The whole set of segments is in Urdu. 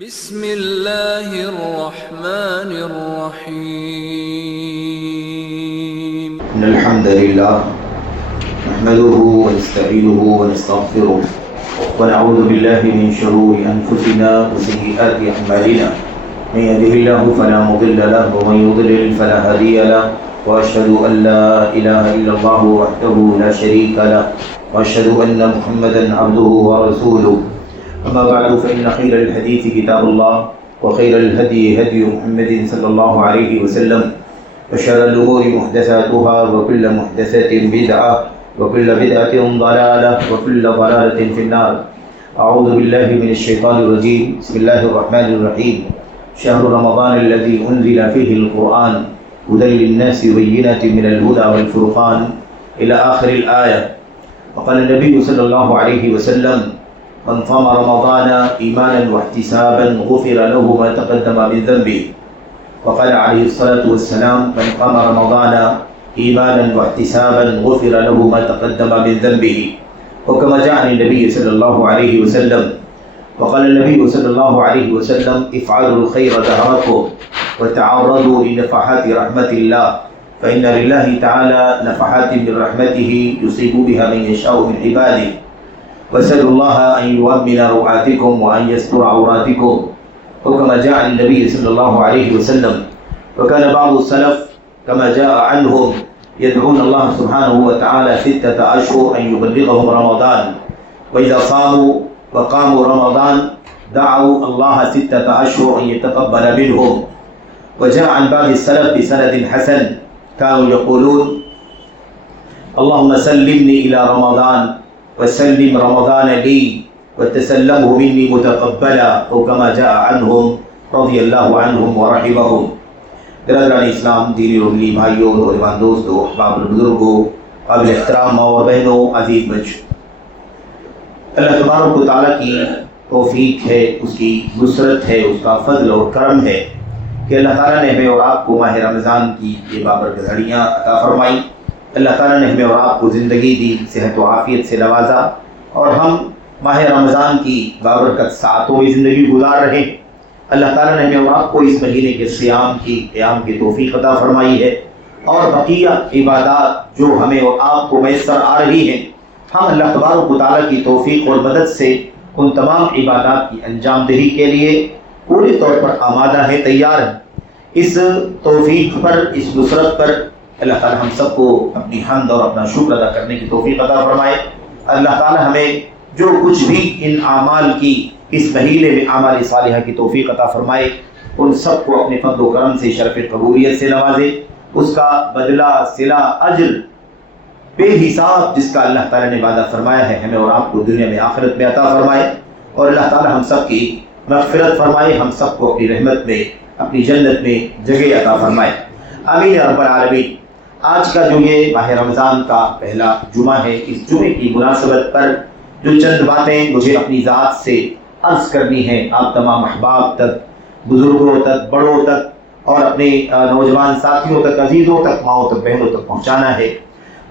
بسم اللہ الرحمن الرحیم ان الحمد للہ نحمده ونستعینه ونستغفره ونعوذ باللہ من شرور انفسنا وسیئات اعمالنا من يهده الله فلا مضل له ومن يضلل فلا هادي له واشهد ان لا اله الا الله وحده لا شريك له واشهد ان محمدا عبده ورسوله. أما بعد فإن خير الحديث كتاب الله وخير الهدي هدي محمد صلى الله عليه وسلم وشر الأمور محدثاتها وكل محدثة بدعة وكل بدعة ضلالة وكل ضلالة في النار. أعوذ بالله من الشيطان الرجيم. بسم الله الرحمن الرحيم. شهر رمضان الذي أنزل فيه القرآن هدى للناس وبينات من الهدى والفرقان إلى آخر الآية. وقال النبي صلى الله عليه وسلم من صام رمضان ایمانا واحتسابا غفر له ما تقدم من ذنبه. وقال عليه الصلاة والسلام من قام رمضان ایمانا واحتسابا غفر له ما تقدم من ذنبه. وكما جاء عن النبي صلى الله عليه وسلم وقال النبي صلى الله عليه وسلم افعلوا الخير دهركم وتعرضوا لنفحات رحمة الله فإن لله تعالى نفحات من رحمته يصيب بها من يشاء من عباده. واسألوا الله أن يؤمن روعاتكم وأن يستر عوراتكم. وكما جاء عن النبي صلى الله عليه وسلم وكان بعض السلف كما جاء عنهم يدعون الله سبحانه وتعالى 6 أشهر أن يبلغهم رمضان، وإذا صاموا وقاموا رمضان دعوا الله 6 أشهر أن يتقبل منهم. وجاء عن بعض السلف بسند حسن كانوا يقولون اللهم سلمني إلى رمضان وسلم رمضان لي وتسلمه مني متقبلا، او كما جاء عنهم رضی اللہ عنہم ورحمهم. برادران اسلام، دینی روحانی بھائیوں، نوجوان دوستوں، احباب بزرگوں، قابل احترام ماں و بہنوں، عزیز بچوں، اللہ تبارک و تعالیٰ کی توفیق ہے، اس کی نصرت ہے، اس کا فضل اور کرم ہے کہ اللہ تعالیٰ نے ہمیں اور آپ کو ماہ رمضان کی یہ بابرکت گھڑیاں عطا فرمائی. اللہ تعالیٰ نے ہمیں اور آپ کو زندگی دی، صحت و عافیت سے نوازا، اور ہم ماہ رمضان کی بابرکت ساعتوں میں زندگی گزار رہے ہیں. اللہ تعالیٰ نے ہمیں اور آپ کو اس مہینے کے صیام کی قیام کی توفیق عطا فرمائی ہے، اور بقیہ عبادات جو ہمیں اور آپ کو میسر آ رہی ہیں، ہم اللہ تبارک و تعالیٰ کی توفیق اور مدد سے ان تمام عبادات کی انجام دہی کے لیے پورے طور پر آمادہ ہیں، تیار ہیں. اس توفیق پر، اس نصرت پر اللہ تعالیٰ ہم سب کو اپنی حمد اور اپنا شکر ادا کرنے کی توفیق عطا فرمائے. اللہ تعالیٰ ہمیں جو کچھ بھی ان اعمال کی اس مہینے میں اعمال صالحہ کی توفیق عطا فرمائے، ان سب کو اپنے فضل و کرم سے شرف قبولیت سے نوازے. اس کا بدلہ، صلہ، اجر بے حساب جس کا اللہ تعالیٰ نے وعدہ فرمایا ہے، ہمیں اور آپ کو دنیا میں آخرت میں عطا فرمائے، اور اللہ تعالیٰ ہم سب کی مغفرت فرمائے، ہم سب کو اپنی رحمت میں، اپنی جنت میں جگہ عطا فرمائے. آمین یا رب العالمین. آج کا جو یہ ماہ رمضان کا پہلا جمعہ ہے، اس جمعے کی مناسبت پر جو چند باتیں مجھے اپنی ذات سے عرض کرنی ہیں آپ تمام احباب تک، بزرگوں تک، بڑوں تک، اور اپنے نوجوان ساتھیوں تک، عزیزوں تک، ماؤں تک، بہنوں تک پہنچانا ہے،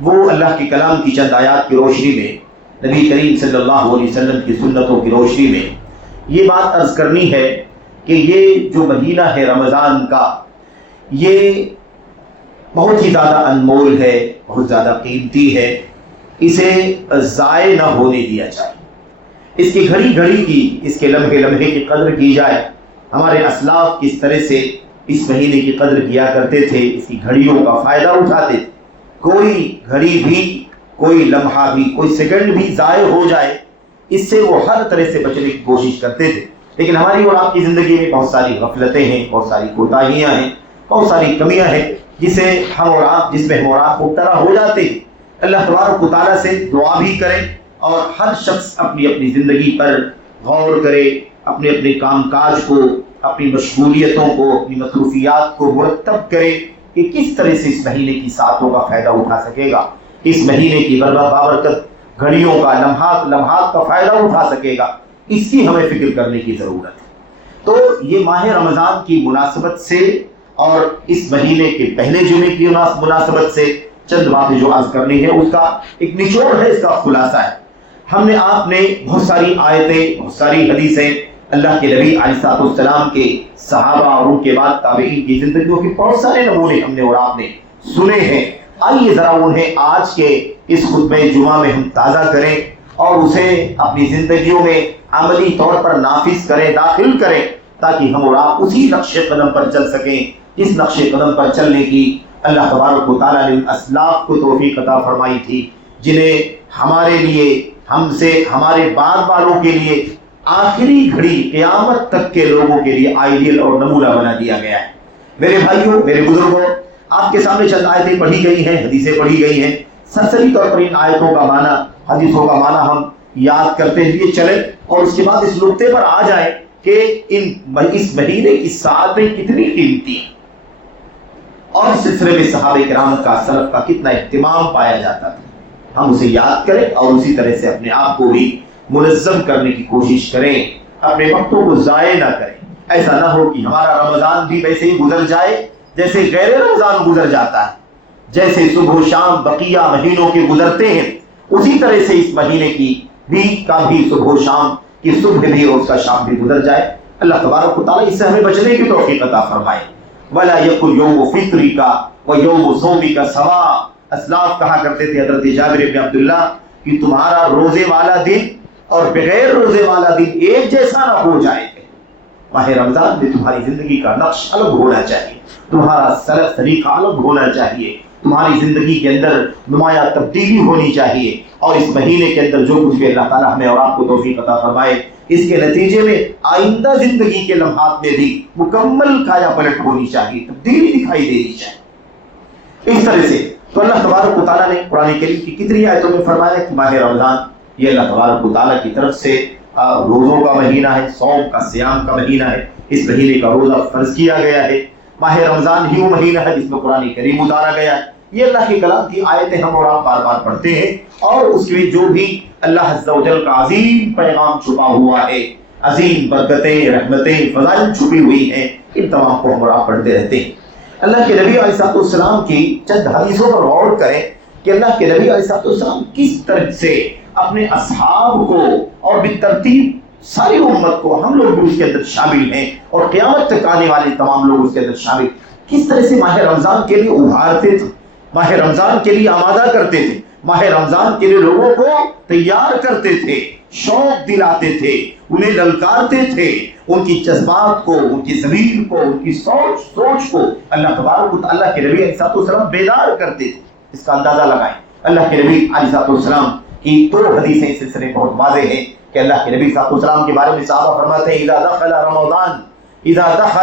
وہ اللہ کے کلام کی چند آیات کی روشنی میں، نبی کریم صلی اللہ علیہ وسلم کی سنتوں کی روشنی میں یہ بات عرض کرنی ہے کہ یہ جو مہینہ ہے رمضان کا، یہ بہت ہی زیادہ انمول ہے، بہت زیادہ قیمتی ہے. اسے ضائع نہ ہونے دیا جائے، اس کی گھڑی گھڑی کی، اس کے لمحے لمحے کی قدر کی جائے. ہمارے اسلاف کس طرح سے اس مہینے کی قدر کیا کرتے تھے، اس کی گھڑیوں کا فائدہ اٹھاتے تھے. کوئی گھڑی بھی، کوئی لمحہ بھی، کوئی سیکنڈ بھی ضائع ہو جائے، اس سے وہ ہر طرح سے بچنے کی کوشش کرتے تھے. لیکن ہماری اور آپ کی زندگی میں بہت ساری غفلتیں ہیں، بہت ساری کوتاہیاں ہیں، بہت ساری کمیاں ہیں، جس میں ہم اور آپ مبتلا ہو جاتے ہیں. اللہ تبارک و تعالیٰ سے دعا بھی کریں، اور ہر شخص اپنی اپنی زندگی پر غور کرے، اپنے اپنے کام کاج کو، اپنی مشغولیتوں کو، اپنی مصروفیات کو مرتب کرے کہ کس طرح سے اس مہینے کی ساعتوں کا فائدہ اٹھا سکے گا، اس مہینے کی بابرکت گھڑیوں کا، لمحات کا فائدہ اٹھا سکے گا. اس کی ہمیں فکر کرنے کی ضرورت ہے. تو یہ ماہ رمضان کی مناسبت سے اور اس مہینے کے پہلے جمعے کی مناسبت سے چند باتیں جو عرض کرنی ہے، اس کا ایک نچوڑ ہے، اس کا خلاصہ ہے. ہم نے آپ نے بہت ساری آیتیں، بہت ساری حدیثیں اللہ کے نبی علیہ السلام کے صحابہ اور ان کے بعد تابعین کی زندگیوں کے بہت سارے نمونے ہم نے اور آپ نے سنے ہیں. آئیے ذرا انہیں آج کے اس خطبہ جمعہ میں ہم تازہ کریں اور اسے اپنی زندگیوں میں عملی طور پر نافذ کریں، داخل کریں، تاکہ ہم اور آپ اسی نقش قدم پر چل سکیں جس نقش قدم پر چلنے کی اللہ تبارک و تعالیٰ نے اسلاف کو توفیق عطا فرمائی تھی، جنہیں ہمارے لیے، ہم سے ہمارے بعد والوں کے لیے آخری گھڑی قیامت تک کے لوگوں کے لیے آئیڈیل اور نمونہ بنا دیا گیا ہے. میرے بھائیوں، میرے بزرگوں، آپ کے سامنے چند آیتیں پڑھی گئی ہیں، حدیثیں پڑھی گئی ہیں. سرسری طور پر ان آیتوں کا معنی، حدیثوں کا معنی ہم یاد کرتے ہوئے چلیں اور اس کے بعد اس نقطے پر آ جائیں کہ اس مہینے کی ساعتیں کتنی قیمتی ہیں اور اس سلسلے میں صحابہ کرام کا، سلف کا کتنا اہتمام پایا جاتا تھا. ہم اسے یاد کریں اور اسی طرح سے اپنے آپ کو بھی منظم کرنے کی کوشش کریں، اپنے وقتوں کو ضائع نہ کریں. ایسا نہ ہو کہ ہمارا رمضان بھی ویسے ہی گزر جائے جیسے غیر رمضان گزر جاتا ہے. جیسے صبح و شام بقیہ مہینوں کے گزرتے ہیں، اسی طرح سے اس مہینے کی بھی صبح و شام کی صبح بھی اور اس کا شام بھی گزر جائے. اللہ تبارک و تعالیٰ اس سے ہمیں بچنے کی توفیق عطا فرمائے. وَلَا يَكُنْ يَوْمُ فِطْرِكَ وَيَوْمُ صَوْمِكَ سَوَاءً. اسلاف کہا کرتے تھے حضرت جابر بن عبداللہ کہ تمہارا روزے والا دن اور بغیر روزے والا دن ایک جیسا نہ ہو جائے. ماہ رمضان میں تمہاری زندگی کا نقش الگ ہونا چاہیے، تمہارا سلف طریقہ الگ ہونا چاہیے، تمہاری زندگی کے اندر نمایاں تبدیلی ہونی چاہیے. اور اس مہینے کے اندر جو کچھ بھی اللہ تعالیٰ ہمیں اور آپ کو توفیق عطا فرمائے، اس کے نتیجے میں آئندہ زندگی کے لمحات میں بھی مکمل کایا پلٹ ہونی چاہیے، تبدیلی دکھائی دینی چاہیے. اس طرح سے تو اللہ تبارک و تعالیٰ نے قرآن کریم کی کتنی آیتوں میں فرمایا کہ ماہ رمضان یہ اللہ تبارک و تعالیٰ کی طرف سے روزوں کا مہینہ ہے، صوم کا، صیام کا مہینہ ہے. اس مہینے کا روزہ فرض کیا گیا ہے. ماہ رمضان ہی وہ مہینہ ہے جس میں قرآن کریم اتارا گیا ہے. یہ اللہ کے کلام کی آیتیں ہم اور آپ بار بار پڑھتے ہیں اور اس میں جو بھی اللہ عز و جل کا عظیم پیغام چھپا ہوا ہے، عظیم برکتیں، رحمتیں، فضائل چھپی ہوئی ہیں، ان تمام کو ہم اور آپ پڑھتے رہتے ہیں. اللہ کے نبی علیہ السلام کی چند حدیثوں پر غور کریں کہ اللہ کے نبی علیہ السلام کس طرح سے اپنے اصحاب کو اور بالترتیب ساری امت کو، ہم لوگ بھی اس کے اندر شامل ہیں اور قیامت تک آنے والے تمام لوگ اس کے اندر شامل، کس طرح سے ماہ رمضان کے لیے ابھارتے تھے، ماہ رمضان کے لیے آمادہ کرتے تھے، ماہ رمضان کے لیے لوگوں کو تیار کرتے تھے، شوق دلاتے تھے، انہیں للکارتے تھے، ان کی جذبات کو، ان کی ضمیر کو، ان کی سوچ کو اللہ تبارک و تعالیٰ کے نبی علیہ السلام بیدار کرتے تھے. اس کا اندازہ لگائیں. اللہ کے نبی علیہ السلام کی دو حدیثیں اس سلسلے بہت واضح ہیں کہ اللہ کے نبی صلی اللہ علیہ وسلم کے بارے میں صحابہ فرماتے ہیں اذا دخل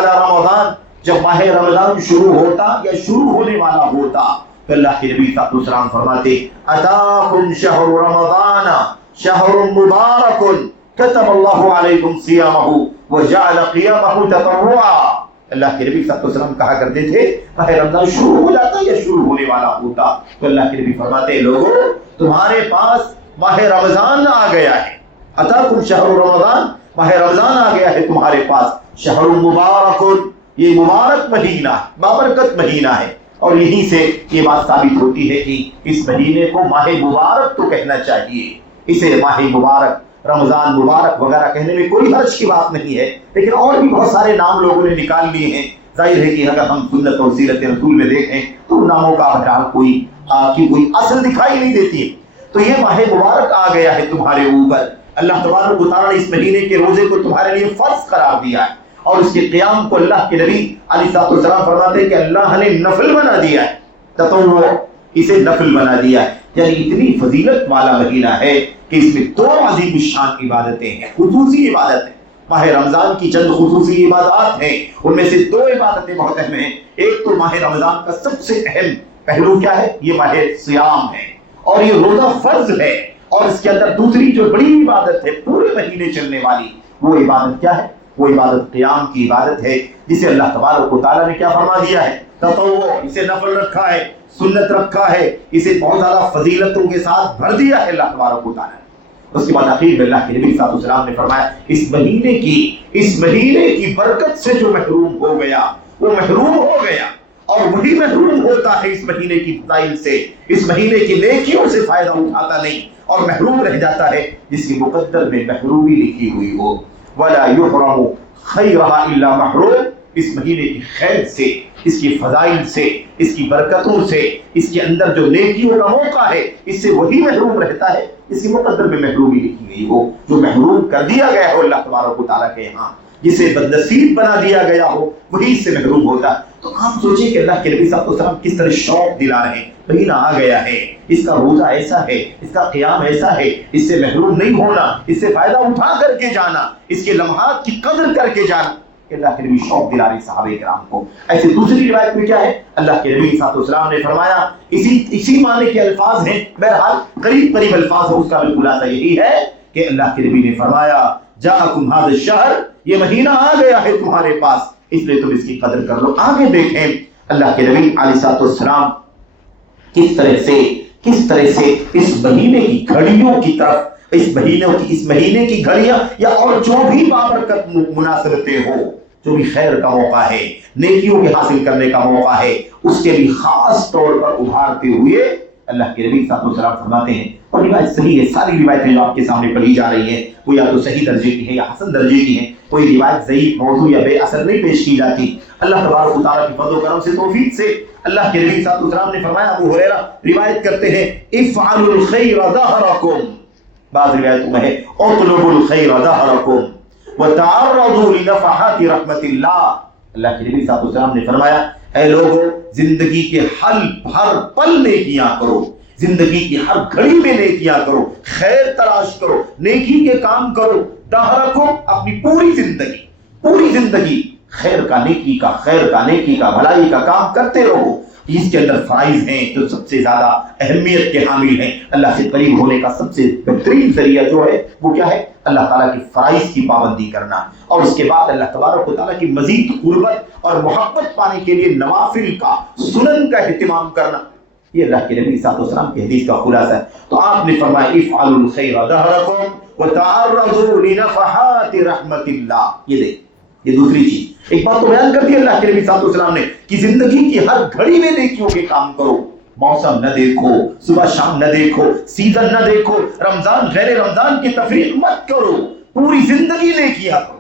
رمضان، جب ماہ رمضان شروع ہوتا یا شروع ہونے والا ہوتا تو اللہ کے نبی صلی اللہ علیہ وسلم فرماتے اتاکم شہر رمضان شہر مبارک کتب اللہ علیکم صیامہ وجعل قیامہ تطوعا. اللہ کے نبی صلی اللہ علیہ وسلم کہا کرتے تھے ماہ رمضان شروع ہو جاتا یا شروع ہونے والا ہوتا تو اللہ کے نبی فرماتے لوگوں تمہارے پاس ماہ رمضان آ گیا ہے. اتاکم شہر رمضان، ماہ رمضان آ گیا ہے تمہارے پاس. شہر مبارک، یہ مبارک مہینہ، بابرکت مہینہ ہے. اور یہیں سے یہ بات ثابت ہوتی ہے کہ اس مہینے کو ماہ مبارک تو کہنا چاہیے. اسے ماہ مبارک، رمضان مبارک وغیرہ کہنے میں کوئی حرج کی بات نہیں ہے، لیکن اور بھی بہت سارے نام لوگوں نے نکال لیے ہیں. ظاہر ہے کہ اگر ہم سنت اور سیرت رسول میں دیکھیں تو ناموں کا بہرحال کوئی اصل دکھائی نہیں دیتی ہے. تو یہ ماہ مبارک آ گیا ہے تمہارے اوپر. اللہ تبارک و تعالیٰ نے اس مہینے کے روزے کو تمہارے لیے فرض قرار دیا ہے اور اس کے قیام کو اللہ کے نبی علیہ السلام فرماتے ہیں کہ اللہ نے نفل بنا دیا ہے. تطوع، اسے نفل بنا دیا ہے. یعنی اتنی فضیلت والا مہینہ ہے کہ اس میں دو عظیم الشان عبادتیں ہیں، خصوصی عبادتیں. ماہ رمضان کی چند خصوصی عبادات ہیں، ان میں سے دو عبادتیں بہت اہم ہیں. ایک تو ماہ رمضان کا سب سے اہم پہلو کیا ہے؟ یہ ماہ سیام ہے اور یہ روزہ فرض ہے. اور اس کے اندر دوسری جو بڑی عبادت ہے پورے مہینے چلنے والی، وہ عبادت کیا ہے؟ وہ عبادت قیام کی عبادت ہے، جسے اللہ تبارک و تعالیٰ نے کیا فرما دیا ہے؟ تطوع، اسے نفل رکھا ہے، سنت رکھا ہے، اسے بہت زیادہ فضیلتوں کے ساتھ بھر دیا ہے اللہ تبارک و تعالیٰ نے. اس کے بعد آخر میں اللہ کے نبی صلی اللہ علیہ وسلم نے فرمایا اس مہینے کی برکت سے جو محروم ہو گیا وہ محروم ہو گیا، اور وہی محروم ہوتا ہے اس مہینے کی فضائل سے، اس مہینے کی نیکیوں سے فائدہ اٹھاتا نہیں اور محروم رہ جاتا ہے جس کی مقدر میں محرومی لکھی ہوئی ہو. ولا يحرم خيرها الا محروم. اس مہینے کی خیر سے، اس کی فضائل سے، اس کی برکتوں سے، اس کے اندر جو نیکیوں کا موقع ہے، اس سے وہی محروم رہتا ہے اس کی مقدر میں محرومی لکھی گئی ہو. جو محروم کر دیا گیا ہو اللہ تبارک و تعالیٰ کے یہاں، جسے بدنصیب بنا دیا گیا ہو، وہی اس سے محروم ہوتا ہے. تو آپ سوچیں کہ اللہ کے نبی صلی اللہ علیہ وسلم کس طرح شوق دلا رہے ہیں. مہینہ آ گیا ہے، اس کا روزہ ایسا ہے، اس کا قیام ایسا ہے، اس سے محروم نہیں ہونا، اس سے فائدہ اٹھا کر کے جانا، اس کے لمحات کی قدر کر کے جانا. اللہ کے نبی شوق دلا رہے صحابہ کرام کو. ایسے دوسری روایت میں کیا ہے، اللہ کے نبی صلی اللہ علیہ وسلم نے فرمایا، اسی معنی کے الفاظ ہیں، بہرحال قریب الفاظ ہیں، اس کا بھی خلاصہ یہی ہے کہ اللہ کے نبی نے فرمایا جاءکم ھذا الشہر، یہ مہینہ آ گیا ہے تمہارے پاس، اس لیے تم اس کی قدر کر لو. آگے دیکھیں اللہ کے نبی علیہ الصلوۃ والسلام کس طرح سے اس مہینے کی گھڑیوں کی طرف، اس مہینے کی گھڑیاں یا اور جو بھی بابرکت مناسبتیں ہو، جو بھی خیر کا موقع ہے، نیکیوں کے حاصل کرنے کا موقع ہے، اس کے لیے خاص طور پر ابھارتے ہوئے اللہ کے نبی صلی اللہ علیہ وسلم فرماتے ہیں. اور روایت صحیح ہے، ساری روایتیں جو آپ کے سامنے پڑھی جا رہی ہیں وہ یا تو صحیح درجے کی ہیں یا حسن درجے کی ہیں. کوئی روایت ضعیف، موضوع یا بے اثر نہیں پیش کی جاتی. اللہ تبارک و تعالیٰ کی فضل و کرم سے، توفیق سے اللہ کے نبی صلی اللہ علیہ وسلم نے فرمایا، ابو ہریرہ روایت کرتے ہیں، افعلوا الخیر ظہرکم، بعض روایتوں میں ہے اطلبوا الخیر ظہرکم وتعرضوا لنفحات رحمت اللہ. اللہ کے نبی صلی اللہ علیہ وسلم نے فرمایا، اے لوگو، زندگی کے ہر پل نیکیاں کرو، زندگی کی ہر گھڑی میں نیکیاں کرو، خیر تلاش کرو، نیکی کے کام کرو. دہرکم، اپنی پوری زندگی خیر کا، نیکی کا، بھلائی کا کام کرتے رہو. اس کے اندر فرائض ہیں جو سب سے زیادہ اہمیت کے حامل ہیں. اللہ سے قریب ہونے کا سب سے بہترین ذریعہ جو ہے وہ کیا ہے؟ اللہ تعالیٰ کی فرائض کی پابندی کرنا، اور اس کے بعد اللہ تبارک و تعالیٰ کی مزید قربت اور محبت پانے کے لیے نوافل کا، سنن کا اہتمام کرنا. یہ اللہ کے نبی صلی اللہ علیہ وسلم کی حدیث کا خلاصہ ہے. تو آپ نے فرمایا افعلوا الخیر ظہرکم وتعرضوا لنفحات رحمت اللہ. یہ دوسری چیز. ایک بات تو بیان کر دی اللہ کے نبی صلی اللہ علیہ وسلم نے کہ زندگی کی ہر گھڑی میں نیکیوں کے کام کرو. موسم نہ دیکھو، صبح شام نہ دیکھو، سیزن نہ دیکھو، رمضان غیر رمضان کی تفریق مت کرو، پوری زندگی نیکیاں کرو.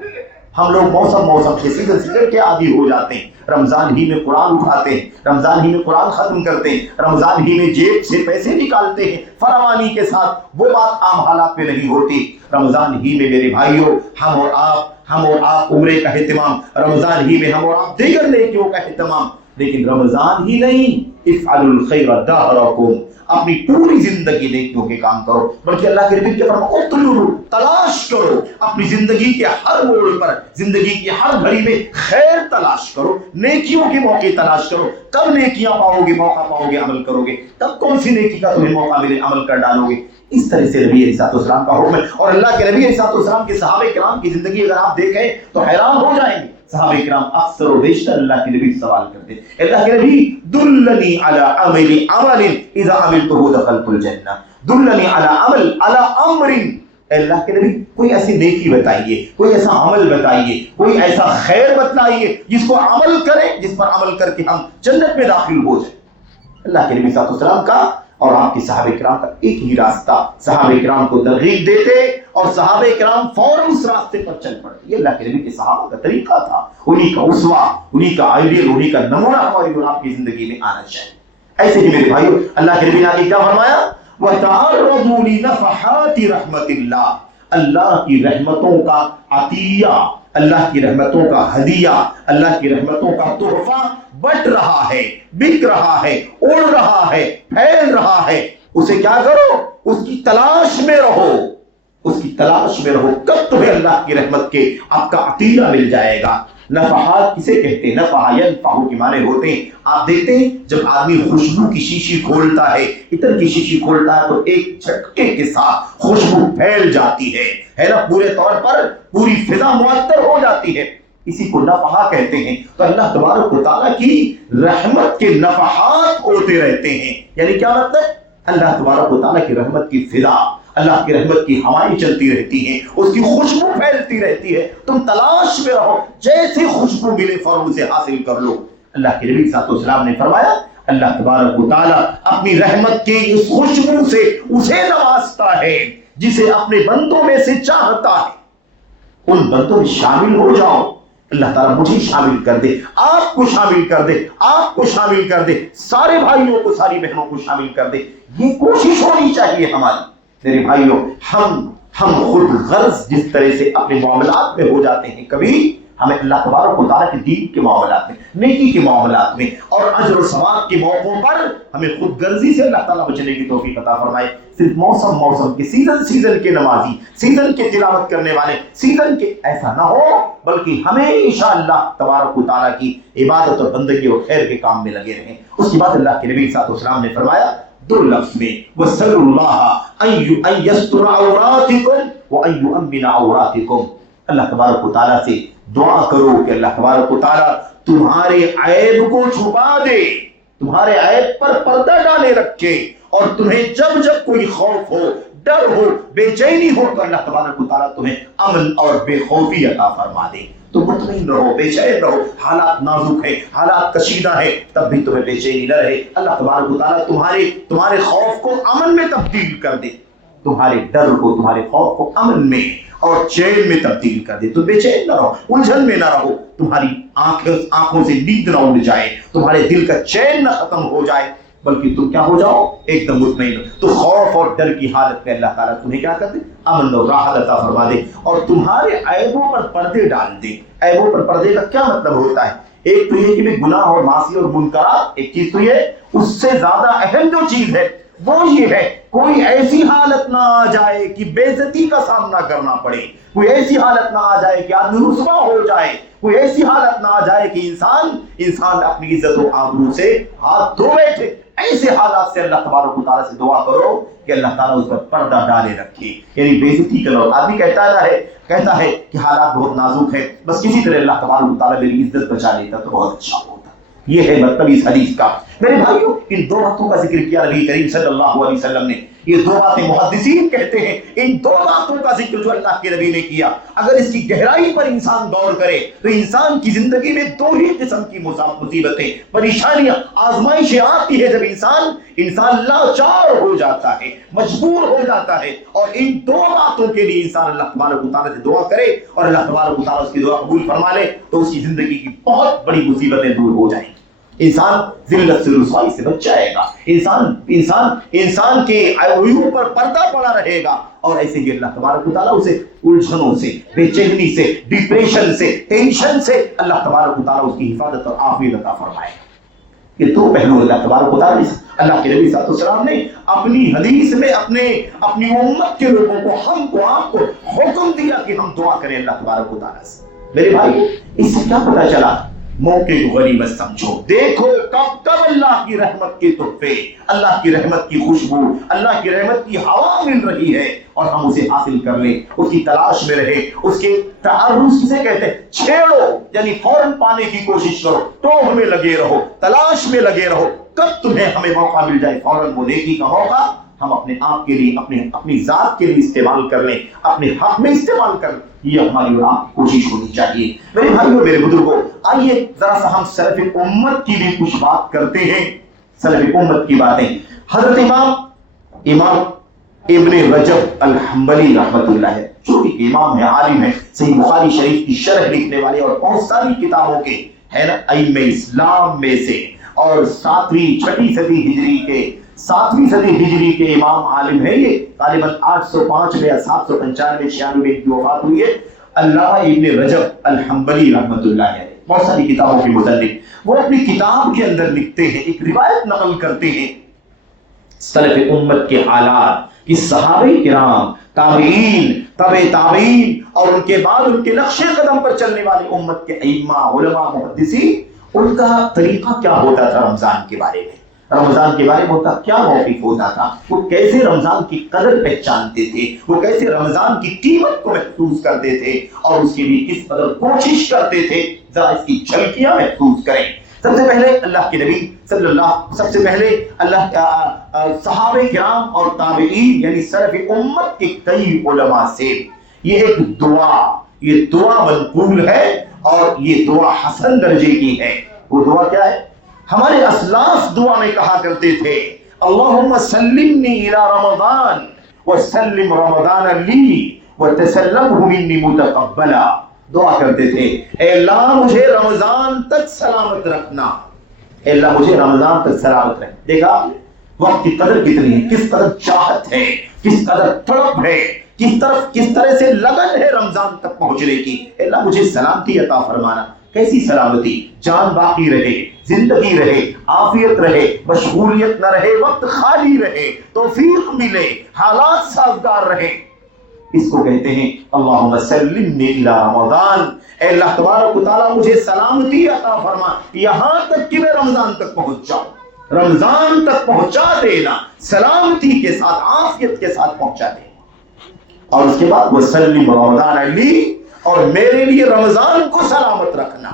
ہم لوگ موسم کے سیزن کے عادی ہو جاتے ہیں. رمضان ہی میں قرآن اٹھاتے ہیں، رمضان ہی میں قرآن ختم کرتے ہیں، رمضان ہی میں جیب سے پیسے نکالتے ہیں فراوانی کے ساتھ. وہ بات عام حالات میں نہیں ہوتی. رمضان ہی میں میرے بھائیوں ہم اور آپ عمرے کا اہتمام، رمضان ہی میں ہم اور آپ دیگر نیکیوں کا اہتمام. لیکن رمضان ہی نہیں، افعلوا الخیر دہرکم، اپنی پوری زندگی نیکیوں کے کام کرو. بلکہ اللہ کے نبی کے فرمان اطلبوا، تلاش کرو، اپنی زندگی کے ہر موڑ پر، زندگی کی ہر گھڑی میں خیر تلاش کرو، نیکیوں کے موقع تلاش کرو. کب نیکیاں پاؤ گے، موقع پاؤ گے، عمل کرو گے، تب کون سی نیکی کا تمہیں موقع ملے، عمل کر ڈالو گے. اس طرح سے نبی علیہ السلام کا حکم ہے. اور اللہ کے نبی علیہ السلام کے صحابہ کرام کی زندگی اگر آپ دیکھیں تو حیران ہو جائیں گے. صحابہ کرام اکثر و بیشتر اللہ کے نبی سوال کرتے ہیں، اللہ کے نبی دلنی علی عمل اذا عملته دخلت الجنہ، دلنی علی امر. اللہ کے نبی کوئی ایسی نیکی بتائیے، کوئی ایسا عمل بتائیے، کوئی ایسا خیر بتائیے جس کو عمل کریں، جس پر عمل کر کے ہم جنت میں داخل ہو جائیں. اللہ کے نبی صلی اللہ علیہ وسلم کا اور آپ کے صحابہ کرام کا ایک ہی راستہ، صحابہ کرام کو ترغیب دیتے اور صحابہ کرام فوراً اس راستے پر چل پڑتے. یہ اللہ کے نبی کے صحابہ کا طریقہ تھا، انہی کا اسوہ، انہی کا آئیڈیل، انہی کا نمونہ ہماری اور آپ کی زندگی میں آنا چاہیے. ایسے ہی میرے بھائیو اللہ کے نبی نے کیا فرمایا؟ وَتَعَرَّضُوا لِنَفَحَاتِ رَحْمَتِ اللَّهِ، اللہ کی رحمتوں کا عطیہ، اللہ کی رحمتوں کا ہدیہ، اللہ کی رحمتوں کا تحفہ بٹ رہا ہے، بک رہا ہے، اڑ رہا ہے، پھیل رہا ہے. اسے کیا کرو؟ اس کی تلاش میں رہو، اس کی تلاش میں رہو. کب تمہیں اللہ کی رحمت کے آپ کا عطیہ مل جائے گا. نفحات کسے کہتے ہیں؟ نفح ینفح کے معنی ہوتے ہیں. آپ دیکھتے ہیں جب آدمی خوشبو کی شیشی کھولتا ہے، عطر کی شیشی کھولتا ہے تو ایک جھٹکے کے ساتھ خوشبو پھیل جاتی ہے نا، پورے طور پر پوری فضا معطر ہو جاتی ہے. اسی کو نفحہ کہتے ہیں. تو اللہ تبارک و تعالیٰ کی رحمت کے نفحات ہوتے رہتے ہیں. یعنی کیا مطلب؟ اللہ تبارک و تعالیٰ کی رحمت کی فضا، اللہ کی رحمت کی ہوائیں چلتی رہتی ہیں، اس کی خوشبو پھیلتی رہتی ہے. تم تلاش میں رہو، جیسے خوشبو ملے فوراً سے حاصل کر لو. اللہ کے نبی صلی اللہ علیہ وسلم نے فرمایا اللہ تبارک و تعالیٰ اپنی رحمت کی اس خوشبو سے اسے نوازتا ہے جسے اپنے بندوں میں سے چاہتا ہے. ان بندوں میں شامل ہو جاؤ. اللہ تعالیٰ مجھے شامل کر دے, آپ کو شامل کر دے, آپ کو شامل کر دے, سارے بھائیوں کو, ساری بہنوں کو شامل کر دے. یہ کوشش ہونی چاہیے ہماری. میرے بھائیوں, ہم خود غرض جس طرح سے اپنے معاملات میں ہو جاتے ہیں, کبھی ہمیں اللہ تبارک و تعالیٰ کے دین کے معاملات میں, نیکی کے معاملات میں اور اجر و ثواب کے موقعوں پر ہمیں خود غرضی سے اللہ تعالیٰ بچنے کی توفیق عطا فرمائے. صرف موسم کے, سیزن کے نمازی, سیزن کے تلاوت کرنے والے, سیزن کے ایسا نہ ہو, بلکہ ہمیشہ اللہ تبارک و تعالیٰ کی عبادت اور بندگی اور خیر کے کام میں لگے رہیں. اس کے بعد اللہ کے نبی صلی اللہ علیہ وسلم نے فرمایا دو لفظ میں, وَاسْأَلُوا اللَّهَ أَن يَسْتُرَ عَوْرَاتِكُمْ وَأَن يُؤَمِّنَ عَوْرَاتِكُمْ. اللہ تبارک و تعالیٰ سے دعا کرو کہ اللہ تبارک و تعالیٰ تمہارے عیب کو چھپا دے, تمہارے عیب پر پردہ ڈالے رکھے, اور تمہیں جب جب کوئی خوف ہو, ڈر ہو, بے چینی ہو, تو اللہ تبارک و تعالیٰ تمہیں امن اور بے خوفی عطا فرما دے. تو مطمئن رہو, بے چین رہو. حالات نازک ہیں, حالات کشیدہ ہیں, تب بھی تمہیں بے چینی نہ رہے. اللہ تبارک و تعالیٰ تمہارے خوف کو امن میں تبدیل کر دے, تمہارے ڈر کو, تمہارے خوف کو امن میں اور چین میں تبدیل کر دے. تو بے چین نہ رہو, الجھن میں نہ رہو, تمہاری آنکھوں سے نیند نہ اڑ جائے, تمہارے دل کا چین نہ ختم ہو جائے, بلکہ تم کیا ہو جاؤ, ایک دم مطمئن. تو خوف اور ڈر کی حالت میں اللہ تعالیٰ تمہیں کیا کر دے, امن اور راحت عطا فرما دے, اور تمہارے عیبوں پر پردے ڈال دے. عیبوں پر پردے کا کیا مطلب ہوتا ہے؟ ایک تو یہ کہ گناہ اور معصیت اور منکرات, ایک چیز تو یہ, اس سے زیادہ اہم جو چیز ہے وہ یہ ہے کوئی ایسی حالت نہ آ جائے کہ بے عزتی کا سامنا کرنا پڑے, کوئی ایسی حالت نہ آ جائے کہ آدمی رسوا ہو جائے, کوئی ایسی حالت نہ آ جائے کہ انسان اپنی عزت و آبرو سے ہاتھ دھو بیٹھے. ایسے حالات سے اللہ تبارک و تعالیٰ سے دعا کرو کہ اللہ تعالیٰ اس پر پردہ ڈالے رکھے, یعنی بے عزتی کرو. آدمی کہتا ہے کہ حالات بہت نازک ہے, بس کسی طرح اللہ تبارک و تعالیٰ میری عزت بچا لیتا تو بہت اچھا ہوتا. یہ ہے مطلب اس حدیث کا. میرے بھائیوں, ان دو باتوں کا ذکر کیا نبی کریم صلی اللہ علیہ وسلم نے. یہ دو باتیں محدثین کہتے ہیں, ان دو باتوں کا ذکر جو اللہ کے نبی نے کیا, اگر اس کی گہرائی پر انسان غور کرے تو انسان کی زندگی میں دو ہی قسم کی مصیبتیں, پریشانیاں, آزمائشیں آتی ہے جب انسان لاچار ہو جاتا ہے, مجبور ہو جاتا ہے. اور ان دو باتوں کے لیے انسان اللہ تبارک و تعالیٰ سے دعا کرے اور اللہ تبارک و تعالیٰ اس کی دعا قبول فرما لے, تو اس کی زندگی کی بہت بڑی مصیبتیں دور ہو جائیں. انسان ذلت سے, رسوائی سے بچ جائے گا, انسان کے عیوب پر پردہ پڑا رہے گا, اور ایسے ہی اللہ تبارک و تعالیٰ اسے الجھنوں سے, بے چینی سے, ڈپریشن سے, ٹینشن سے اللہ تبارک و تعالیٰ اس کی حفاظت اور عافیت عطا فرمائے. یہ دو پہلو اللہ تبارک و تعالیٰ اللہ کے نبی صلی اللہ علیہ وسلم نے اپنی حدیث میں اپنی امت کے لوگوں کو, ہم کو, آپ کو حکم دیا کہ ہم دعا کریں اللہ تبارک و تعالیٰ سے. میرے بھائی, اس سے کیا پتہ چلا؟ موقع کو غنیمت سمجھو. دیکھو کب اللہ کی رحمت کے تحفے, اللہ کی رحمت کی خوشبو, اللہ کی رحمت کی ہوا مل رہی ہے, اور ہم اسے حاصل کر لیں, اس کی تلاش میں رہے, اس کے تعرض کسے کہتے ہیں, چھیڑو, یعنی فوراً پانے کی کوشش کرو, ٹوہ میں لگے رہو, تلاش میں لگے رہو. کب ہمیں موقع مل جائے فوراً وہ نیکی کا موقع ہم اپنے آپ کے لیے, اپنی ذات کے لیے استعمال کر لیں, اپنے حق میں استعمال کر لیں. یہ ہماری اور آپ کی کوشش ہونی چاہیے. میرے بھائیوں, میرے بزرگوں, آئیے ذرا سا ہم سلف امت کی بھی کچھ بات کرتے ہیں. سلف امت کی باتیں. حضرت امام ابن رجب الحنبلی رحمۃ اللہ ہے, جو کہ امام ہے, عالم ہے, صحیح بخاری شریف کی شرح لکھنے والے اور بہت ساری کتابوں کے ہے نا ائمہ اسلام میں سے, اور 7ویں صدی ہجری کے امام عالم ہے. یہ غالباً 805 میں یا 795 96 میں کی وفات ہوئی ہے. علامہ ابن رجب الحنبلی رحمۃ اللہ ہے, بہت ساری کتابوں کے مصنف. وہ اپنی کتاب کے اندر لکھتے ہیں, ایک روایت نقل کرتے ہیں سلف امت کے حالات, کہ صحابہ کرام, تابعین, تبع تابعین, اور ان کے بعد ان کے نقش قدم پر چلنے والے امت کے ائمہ, علماء, محدثین, ان کا طریقہ کیا ہوتا تھا رمضان کے بارے میں. رمضان کے بارے میں ان کا کیا موقف ہوتا تھا, وہ کیسے رمضان کی قدر پہچانتے تھے, وہ کیسے رمضان کی قیمت کو محسوس کرتے تھے, اور اس کے لیے کس قدر کوشش کرتے تھے. ذرا اس کی جھلکیاں محسوس کریں. سب سے پہلے اللہ کے نبی صحابہ کرام اور تابعین یعنی سلف امت کے کئی علماء سے یہ ایک دعا منقول ہے, اور یہ دعا حسن درجے کی ہے. وہ دعا کیا ہے؟ ہمارے اسلاف دعا میں کہا کرتے تھے, اللہم سلمنی الی رمضان وسلم رمضان لی وَتَسَلَّمْهُ مِنِّي مُتَقَبَّلًا، دعا کرتے تھے اے اللہ مجھے رمضان تک سلامت رکھنا، اے اللہ مجھے رمضان تک سلامت رکھنا۔ دیکھا آپ نے وقت کی قدر کتنی ہے، کس قدر چاہت ہے، کس قدر تڑپ ہے، کس طرح سے لگن ہے رمضان تک پہنچنے کی۔ اے اللہ مجھے سلامتی عطا فرمانا۔ کیسی سلامتی؟ جان باقی رہے، زندگی رہے، عافیت رہے، مشغولیت نہ رہے، وقت خالی رہے، توفیق ملے، حالات سازگار رہے، اس کو کہتے ہیں اللہم سلمنی الی رمضان۔ اے اللہ تبارک و تعالیٰ مجھے سلامتی عطا فرما یہاں تک کہ میں رمضان تک پہنچ جاؤں، رمضان تک پہنچا دینا، سلامتی کے ساتھ عافیت کے ساتھ پہنچا دینا۔ اور اس کے بعد وسلم رمضان علی، اور میرے لیے رمضان کو سلامت رکھنا،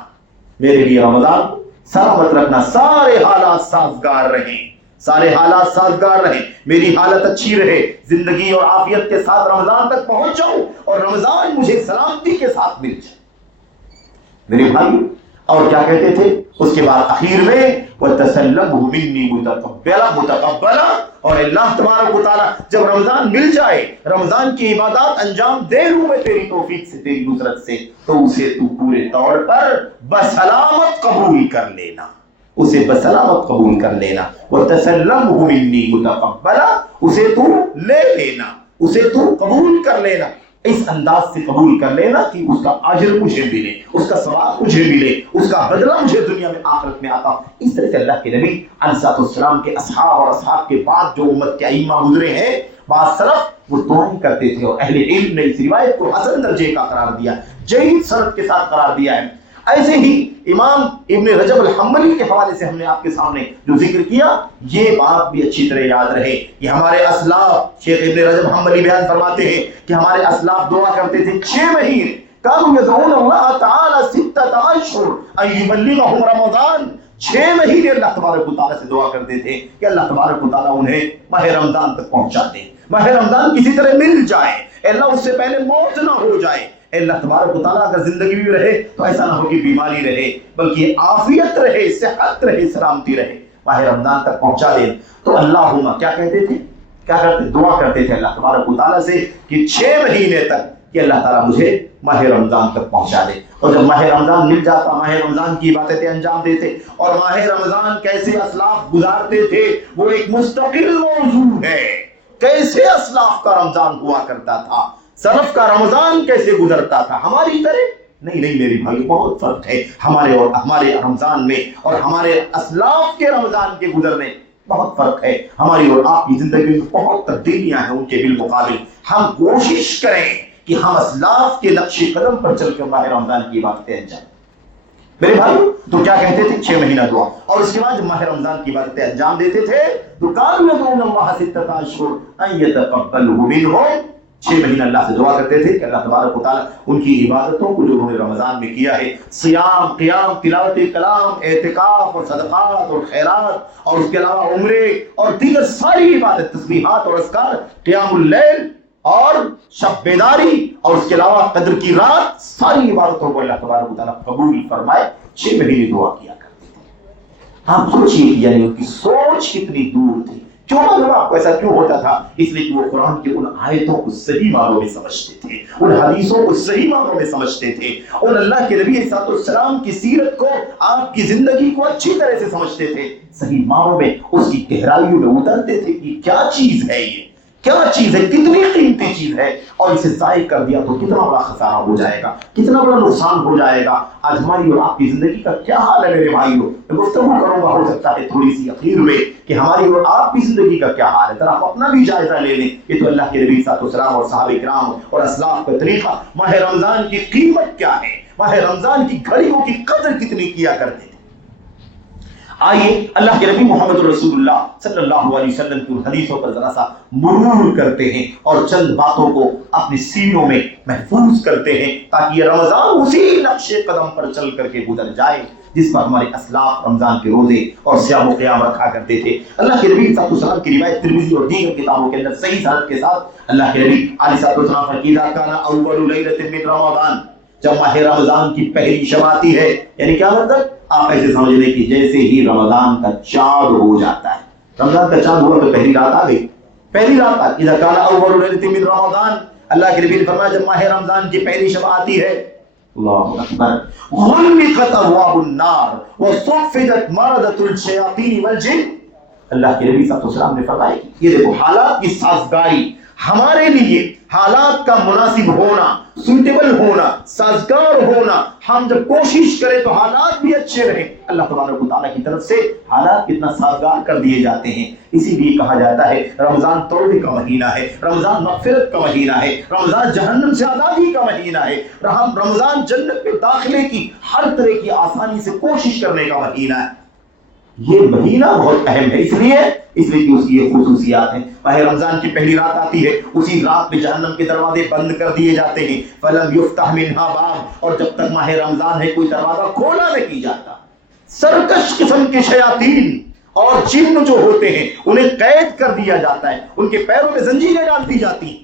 میرے لیے رمضان کو سلامت رکھنا، سارے حالات سازگار رہیں، سارے حالات سازگار رہیں، میری حالت اچھی رہے، زندگی اور عافیت کے ساتھ رمضان تک پہنچ جاؤں اور رمضان مجھے سلامتی کے ساتھ مل جائے میرے بھائی۔ اور کیا کہتے تھے اس کے بعد آخر میں وَتَسَلَّمْهُ مِنِّي مُتَقَبَّلًا، اور اللہ تبارک و تعالیٰ جب رمضان مل جائے، رمضان کی عبادات انجام دے لوں میں تیری توفیق سے، تیری نصرت سے، تو اسے تو پورے طور پر بسلامت قبول کر لینا، اسے بسلامت قبول کر لینا۔ وَتَسَلَّمْهُ مِنِّي مُتَقَبَّلًا، اسے تو لے لینا، اسے تو قبول کر لینا، اس انداز سے قبول کر لینا کہ اس کا اجر مجھے ملے، اس کا ثواب مجھے ملے، اس کا بدلہ مجھے دنیا میں آخرت میں آتا۔ اس طرح سے اللہ کے نبی علیہ السلام کے اصحاب اور اصحاب کے بعد جو امت کے ائمہ گزرے ہیں، بعض سلف وہ دعائیں کرتے تھے، اور اہل علم نے اس روایت کو حسن درجے کا قرار دیا، جید سند کے ساتھ قرار دیا ہے۔ ایسے ہی امام ابن رجب الحنبلی کے حوالے سے ہم نے آپ کے سامنے جو ذکر کیا، یہ بات بھی اچھی طرح یاد رہے کہ ہمارے اسلاف، شیخ ابن رجب الحنبلی بیان فرماتے ہیں کہ ہمارے اسلاف دعا کرتے تھے 6 مہینے، كانوا يدعون الله تعالى 6 اشهر ان يبلغهم رمضان، 6 مہینے اللہ تبارک و تعالیٰ سے دعا کرتے تھے کہ اللہ تبارک و تعالیٰ انہیں ماہ رمضان تک پہنچا دے، ماہ رمضان کسی طرح مل جائے، اللہ اس سے پہلے موت نہ ہو جائے۔ اللہ تبارک و تعالیٰ اگر زندگی بھی رہے تو ایسا نہ ہو کہ بیماری رہے، بلکہ عافیت رہے، صحت رہے، سلامتی رہے، ماہ رمضان تک پہنچا دے۔ تو اللہم کیا کہتے تھے، کیا کرتے، دعا کرتے تھے اللہ تبارک و تعالیٰ سے کہ 6 مہینے تک کہ اللہ تعالیٰ مجھے ماہ رمضان تک پہنچا دے۔ اور جب ماہ رمضان مل جاتا، ماہ رمضان کی عبادتیں انجام دیتے، اور ماہ رمضان کیسے اسلاف گزارتے تھے وہ ایک مستقل موضوع ہے۔ کیسے اسلاف کا رمضان ہوا کرتا تھا، سلف کا رمضان کیسے گزرتا تھا، ہماری طرح نہیں میری بھائی، بہت فرق ہے ہمارے رمضان میں اور ہمارے اسلاف کے رمضان کے گزرنے، بہت فرق ہے۔ ہماری اور آپ کی زندگی میں بہت تبدیلیاں ہیں ان کے بالمقابل۔ ہم کوشش کریں کہ ہم اسلاف کے نقش قدم پر چل کر ماہ رمضان کی باتیں انجام میرے بھائی۔ تو کیا کہتے تھے، 6 مہینہ دعا، اور اس کے بعد جب ماہ رمضان کی باتیں انجام دیتے تھے تو كانوا يدعون الله 6 اشهر ان يتقبله منهم، 6 مہینہ اللہ سے دعا کرتے تھے کہ اللہ تبارک و تعالیٰ ان کی عبادتوں کو جو انہوں نے رمضان میں کیا ہے، سیام، قیام، تلاوت کلام، اعتکاف اور صدقات اور خیرات، اور اس کے علاوہ عمرے اور دیگر ساری عبادت، تسبیحات اور اذکار، قیام اللیل اور شب بیداری، اور اس کے علاوہ قدر کی رات، ساری عبادتوں کو اللہ تبارک و تعالیٰ قبول فرمائے۔ 6 مہینے دعا کیا کرتے تھے۔ آپ سوچیے یعنی ان کی سوچ کتنی دور تھی۔ کیوں معلوم آپ کو ایسا کیوں ہوتا تھا؟ اس لیے کہ وہ قرآن کی ان آیتوں کو صحیح معنوں میں سمجھتے تھے، ان حدیثوں کو صحیح معنوں میں سمجھتے تھے، ان اللہ کے نبی صلی اللہ علیہ وسلم کی سیرت کو، آپ کی زندگی کو اچھی طرح سے سمجھتے تھے، صحیح معنوں میں اس کی گہرائیوں میں اترتے تھے کہ کیا چیز ہے یہ، کیا چیز ہے، کتنی قیمتی چیز ہے، اور اسے ضائع کر دیا تو کتنا بڑا خسارہ ہو جائے گا، کتنا بڑا نقصان ہو جائے گا۔ آج ہماری اور آپ کی زندگی کا کیا حال ہے میرے بھائیوں؟ میں گفتگو کروں گا، ہو سکتا ہے تھوڑی سی اخیر میں، کہ ہماری اور آپ کی زندگی کا کیا حال ہے، ذرا آپ اپنا بھی جائزہ لے لیں۔ یہ تو اللہ کے نبی صلی اللہ علیہ وسلم اور صحابہ کرام اور اسلاف کا طریقہ، ماہ رمضان کی قیمت کیا ہے، ماہ رمضان کی گھڑیوں کی قدر کتنی کیا کرتے تھے۔ آئیے اللہ کے نبی محمد رسول اللہ صلی اللہ علیہ وسلم کی حدیثوں پر ذرا سا مرور کرتے ہیں اور چند باتوں کو اپنے سینوں میں محفوظ کرتے ہیں، تاکہ یہ رمضان اسی نقش قدم پر چل کر کے گزر جائے جس پر ہمارے اسلاف رمضان کے روزے اور صیام و قیام رکھا کرتے تھے۔ اللہ کے نبی صلی اللہ علیہ وسلم کی روایت ترمذی اور دیگر کتابوں کے اندر صحیح صحت کے ساتھ اللہ کے نبی علیہ السلام فرمایا کہ کان اول لیلۃ من رمضان، جب ماہ رمضان کی پہلی شب آتی ہے، یعنی کیا مطلب؟ آپ ایسے سمجھ لیں کہ جیسے ہی رمضان کا چاند ہو جاتا ہے، رمضان کا چاند ہوا تو پہلی رات آ گئی، پہلی رات آ اذا کان اول لیلۃ من رمضان، اللہ کے نبی نے فرمایا جب ماہ رمضان کی پہلی شب آتی ہے اللہ اکبر غلقت ابواب النار وصفدت مردۃ الشیاطین والجن. اللہ کے نبی صلی اللہ علیہ وسلم نے فرمایا یہ دیکھو حالات کی سازگاری ہمارے لیے، حالات کا مناسب ہونا، سوٹیبل ہونا، سازگار ہونا. ہم جب کوشش کریں تو حالات بھی اچھے رہیں. اللہ تبارک و تعالیٰ کی طرف سے حالات کتنا سازگار کر دیے جاتے ہیں. اسی لیے کہا جاتا ہے رمضان توبے کا مہینہ ہے، رمضان مغفرت کا مہینہ ہے، رمضان جہنم سے آزادی کا مہینہ ہے، رمضان جنت میں داخلے کی ہر طرح کی آسانی سے کوشش کرنے کا مہینہ ہے. یہ مہینہ بہت اہم ہے اس لیے کہ اس کی یہ خصوصیات ہیں. ماہ رمضان کی پہلی رات آتی ہے، اسی رات میں جہنم کے دروازے بند کر دیے جاتے ہیں. فلم یفتح منہا باب، اور جب تک ماہ رمضان ہے کوئی دروازہ کھولا نہیں جاتا. سرکش قسم کے شیاطین اور جن جو ہوتے ہیں انہیں قید کر دیا جاتا ہے، ان کے پیروں میں زنجیریں ڈال دی جاتی ہیں.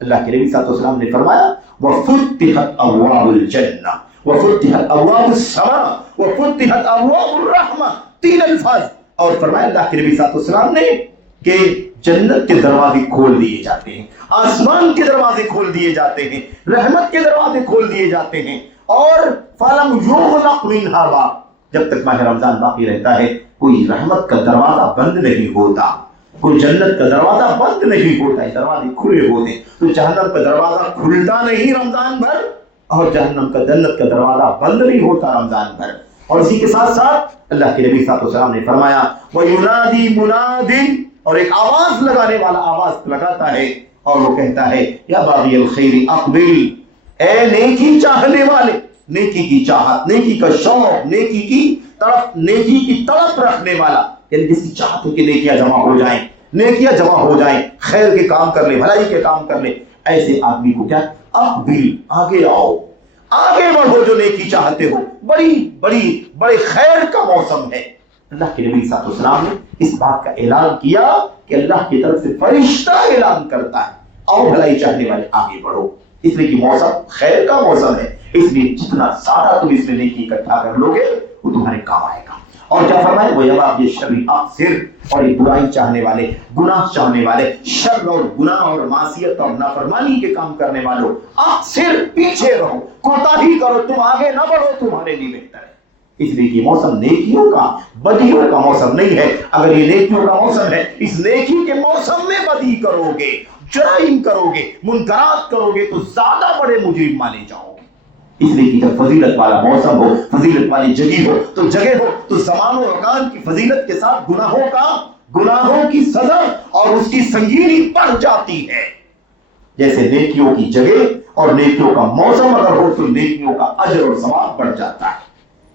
اللہ کے نبی صلی اللہ علیہ وسلم نے فرمایا وفتحت ابواب الجنہ وفتحت ابواب السماء وفتحت ابواب الرحمہ. 3 الفاظ اور فرمایا اللہ کے نبی صلی اللہ علیہ وسلم نے کہ جنت کے دروازے کھول دیے جاتے ہیں، آسمان کے دروازے کھول دیے جاتے ہیں، رحمت کے دروازے کھول دیے جاتے ہیں. اور فلم یغلق منہا باب، جب تک ماہ رمضان باقی رہتا ہے کوئی رحمت کا دروازہ بند نہیں ہوتا، کوئی جنت کا دروازہ بند نہیں ہوتا، دروازے کھلے ہوتے ہیں. تو جہنم کا دروازہ کھلتا نہیں رمضان بھر، اور جہنم کا جنت کا دروازہ بند نہیں ہوتا رمضان بھر. اور اسی کے ساتھ ساتھ اللہ کے نبی صلی اللہ علیہ وسلم نے فرمایا وَيُنَادِي مُنَادٍ، اور ایک آواز لگانے والا آواز لگاتا ہے اور وہ کہتا ہے یا باغی الخیر اقبل، اے نیکی چاہنے والے، نیکی کی چاہت، نیکی کا شوق، نیکی کی طرف، نیکی کی طرف رکھنے والا، یعنی جس کی چاہت ہو کہ نیکیاں جمع ہو جائیں، نیکیاں جمع ہو جائیں، خیر کے کام کر لے، بھلائی کے کام کر لے، ایسے آدمی کو کیا اقبل، آگے آؤ، آگے بڑھو جو نیکی چاہتے ہو. بڑے خیر کا موسم ہے. اللہ کے نبی صلی اللہ علیہ وسلم نے اس بات کا اعلان کیا کہ اللہ کی طرف سے فرشتہ اعلان کرتا ہے اور بھلائی چاہنے والے آگے بڑھو. اس لیے کہ موسم خیر کا موسم ہے، اس لیے جتنا زیادہ تم اس میں نیکی اکٹھا کر لو گے وہ تمہارے کام آئے گا. اور کیا فرمائے وہ یواب یہ شری اکثر، اور یہ برائی چاہنے والے، گناہ چاہنے والے، شر اور گناہ اور معصیت اور نافرمانی کے کام کرنے والوں اکثر پیچھے رہو، کوتاہی کرو، تم آگے نہ بڑھو، تمہارے لیے بہتر ہے. اس لیے کہ موسم نیکیوں کا، بدیوں کا موسم نہیں ہے. اگر یہ نیکیوں کا موسم ہے، اس نیکی کے موسم میں بدی کرو گے، جرائم کرو گے، منکرات کرو گے تو زیادہ بڑے مجرم مانے جاؤ گے. اس لیے کہ جب فضیلت والا موسم ہو، فضیلت والی جگہ ہو تو زمان و مکان کی فضیلت کے ساتھ گناہوں کی سزا اور اس کی سنگینی بڑھ جاتی ہے. جیسے نیکیوں کی جگہ اور نیکیوں کا موسم اگر ہو تو نیکیوں کا اجر اور ثواب بڑھ جاتا ہے.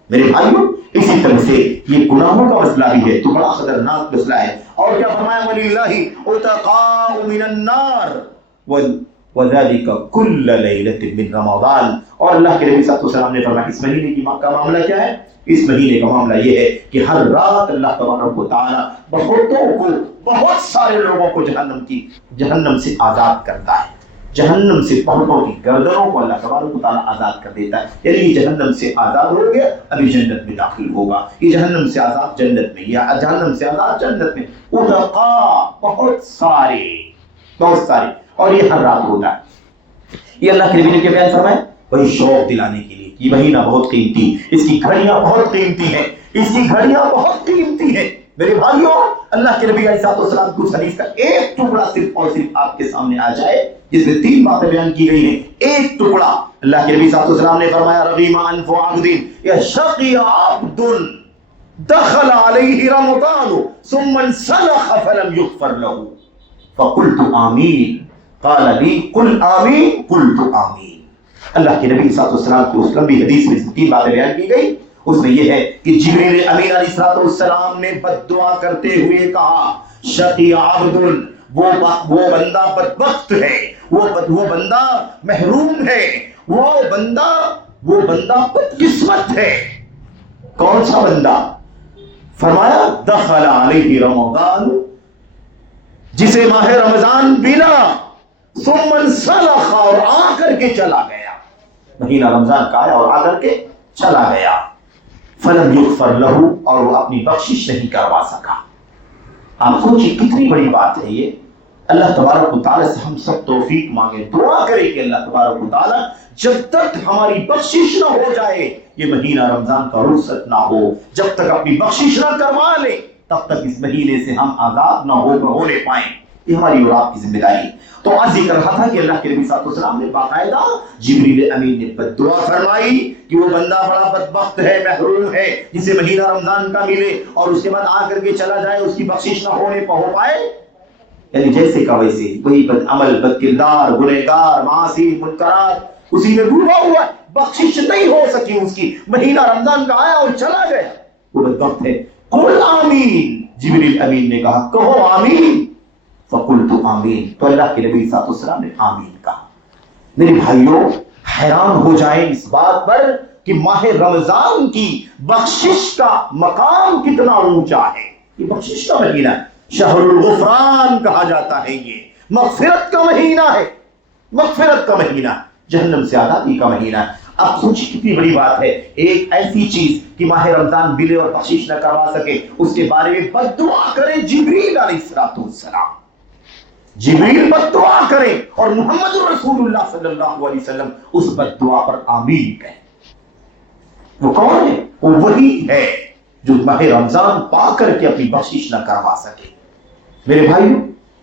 میرے بھائیوں اسی طرح سے یہ گناہوں کا مسئلہ بھی ہے تو بڑا خطرناک مسئلہ ہے. اور کیا فرمایا وَلِلَّهِ عُتَقَاءُ مِنَ النَّارِ وَذَلِكَ كُلَّ لَيْلَةٍ مِّن رَمَضَانَ. اور اللہ کے نبی صلی اللہ علیہ وسلم نے فرمایا اس مہینے کی کا معاملہ کیا ہے؟ اس مہینے کا معاملہ یہ ہے کہ ہر رات اللہ تبارک و تعالیٰ بہت سارے لوگوں کو جہنم سے آزاد کرتا ہے. جہنم سے بہتوں کی گردنوں کو اللہ تبارک و تعالیٰ آزاد کر دیتا ہے. یعنی یہ جہنم سے آزاد ہو گیا ابھی جنت میں داخل ہوگا، یہ جہنم سے آزاد جنت میں، یا جہنم سے آزاد جنت میں. اتقا بہت سارے، اور یہ ہر رات ہوتا ہے. یہ اللہ کے نبی نے کیا بیان فرمایا؟ وہی شوق دلانے کے لیے. یہ مہینہ بہت قیمتی، اس کی گھڑیاں بہت قیمتی ہیں، بہت قیمتی ہیں. میرے بھائیوں اللہ کے نبی علیہ السلام کی حدیث کا ایک ٹکڑا صرف اور صرف آپ کے سامنے آ جائے جس میں 3 باتیں بیان کی گئی ہیں. ایک ٹکڑا اللہ کے نبی صلی اللہ علیہ وسلم نے فرمایا رغیم انف عبد یشقی عبد دخل علیہ رمضان ثم انسلخ فلم یغفر له فقلت آمین قال لی قل آمین قلت آمین. اللہ کے نبی صلی اللہ علیہ وسلم کی اس لمبی حدیث میں 3 باتیں بیان کی گئی. اس میں یہ ہے کہ جبریل امین علیہ السلام نے بد دعا کرتے ہوئے کہا شقی عبد، وہ بندہ بدبخت ہے، وہ بندہ محروم ہے، وہ بندہ بدقسمت ہے. کون سا بندہ؟ فرمایا دخل علیہ رمضان، جسے ماہ رمضان ملا، ثم انسلخ، اور آ کر کے چلا گیا. مہینہ رمضان کا آیا اور آ کر کے چلا گیا. فلم یغفر لہ، اور وہ اپنی بخشش نہیں کروا سکا. آپ سوچیے کتنی بڑی بات ہے یہ. اللہ تبارک و تعالیٰ سے ہم سب توفیق مانگے، دعا کرے کہ اللہ تبارک و تعالیٰ جب تک ہماری بخشش نہ ہو جائے، یہ مہینہ رمضان کا رخصت نہ ہو، جب تک اپنی بخشش نہ کروا لے، تب تک اس مہینے سے ہم آزاد نہ ہونے پائیں۔ یہ ہماری اور آپ کی ذمہ داری ہے۔ تو آج ذکر رہا تھا کہ اللہ کے نبی صلی اللہ علیہ وسلم نے باقاعدہ جبریل امین نے بد دعا فرمائی کہ وہ بندہ بڑا بدبخت ہے، محروم ہے، جسے مہینہ رمضان کا ملے اور اس کے بعد آ کر کے چلا جائے، اس کی بخشش نہ ہونے ہو پائے۔ یعنی جیسے کا ویسے، وہی بد عمل، بد کردار، گنہگار، معاصی، منکرات، اسی میں ڈوبا ہوا ہے، بخشش نہیں ہو سکی اس کی، مہینہ رمضان کا آیا اور چلا گیا، وہ بدبخت ہے۔ قل آمین، جبریل امین نے کہا کہو آمین، فقلت آمین، تو اللہ کے نبی صلی اللہ علیہ وسلم نے آمین کہا۔ میرے بھائیوں، حیران ہو جائیں اس بات پر کہ ماہ رمضان کی بخشش کا مقام کتنا اونچا ہے۔ یہ بخشش کا مہینہ ہے، شہر الغفران کہا جاتا ہے، یہ مغفرت کا مہینہ ہے، مغفرت کا مہینہ، جہنم سے آزادی کا مہینہ ہے۔ اب سوچیں کتنی بڑی بات ہے، ایک ایسی چیز کہ ماہ رمضان ملے اور بخشش نہ کروا سکے، اس کے بارے میں بد دعا کرے جبریل علیہ السلام، جبریل بد دعا کریں اور محمد رسول اللہ صلی اللہ علیہ وسلم اس بد دعا پر آمین کہیں۔ وہ کون ہے؟ وہ وہی ہے جو ماہ رمضان پا کر کے اپنی بخشش نہ کروا سکے۔ میرے بھائیوں،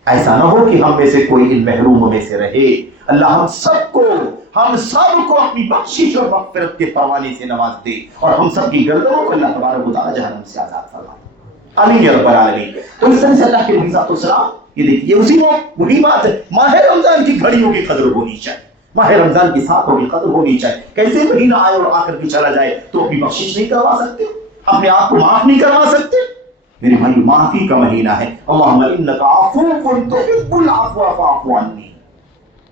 ایسا نہ ہو کہ ہم میں سے کوئی ان محروموں میں سے رہے۔ اللہ ہم سب کو اپنی بخشش اور مغفرت کے پروانے سے نواز دے اور ہم سب کی گردنوں کو اللہ تبارک و تعالیٰ جہنم سے آزاد فرمائے۔ آمین یا رب العالمین۔ تو اس طرح سے اللہ کے نبی صلی اللہ علیہ وسلم، یہ دیکھیے اسی وہی بات ہے، ماہ رمضان کی گھڑیوں کی قدر ہونی چاہیے، ماہ رمضان کی ساتھوں کی قدر ہونی چاہیے۔ کیسے مہینہ آئے اور آ کر کے چلا جائے تو اپنی بخشش نہیں کروا سکتے، اپنے آپ کو معاف نہیں کروا سکتے؟ میرے بھائی، معافی کا مہینہ ہے۔ اللہم انک عفو تحب العفو فاعف عنی۔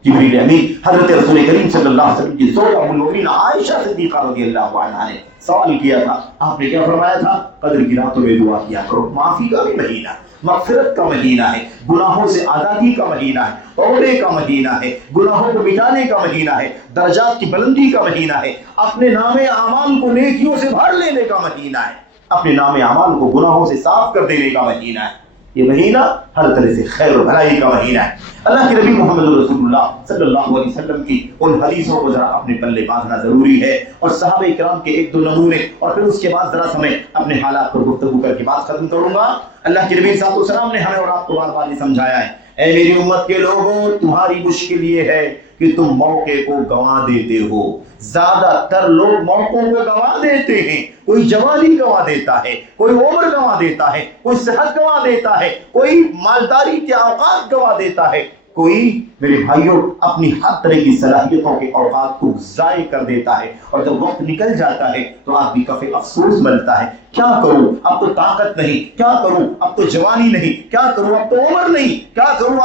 جبریل امین حضرت رسول کریم صلی اللہ علیہ وسلم کی زوجہ ام المؤمنین عائشہ صدیقہ رضی اللہ عنہا نے سوال کیا تھا، آپ نے کیا فرمایا تھا؟ قدر کی راتوں میں دعا کیا کرو۔ معافی کا بھی مہینہ، مغفرت کا مہینہ ہے، گناہوں سے آزادی کا مہینہ ہے، توبے کا مہینہ ہے، گناہوں کو مٹانے کا مہینہ ہے، درجات کی بلندی کا مہینہ ہے، اپنے نام اعمال کو نیکیوں سے بھر لینے کا مہینہ ہے، اپنے نام اعمال کو گناہوں سے صاف کر دینے کا مہینہ ہے۔ یہ مہینہ ہر طرح سے خیر و بھلائی کا مہینہ ہے۔ اللہ کے نبی محمد رسول اللہ صلی اللہ علیہ وسلم کی ان حدیثوں کو ذرا اپنے پلے باندھنا ضروری ہے، اور صحابہ کرام کے ایک دو نمونے، اور پھر اس کے بعد ذرا سمے اپنے حالات پر گفتگو کر کے بات ختم کروں گا۔ اللہ کے نبی صلی اللہ علیہ وسلم نے ہمیں اور آپ کو بار بار یہ سمجھایا ہے، اے میری امت کے لوگوں، تمہاری مشکل یہ ہے کہ تم موقع کو گنوا دیتے ہو۔ زیادہ تر لوگ موقعوں کو گنوا دیتے ہیں، کوئی جوانی گنوا دیتا ہے، کوئی عمر گنوا دیتا ہے، کوئی صحت گنوا دیتا ہے، کوئی مالداری کے اوقات گنوا دیتا ہے، کوئی میرے بھائیوں اپنی ہر طرح کی صلاحیتوں کے اوقات کو ضائع کر دیتا ہے، اور جب وقت نکل جاتا ہے تو آدمی کافی افسوس ملتا ہے، کیا کروں اب تو طاقت نہیں، کیا کروں اب تو جوانی نہیں، کیا کروں اب تو عمر نہیں، کیا کروں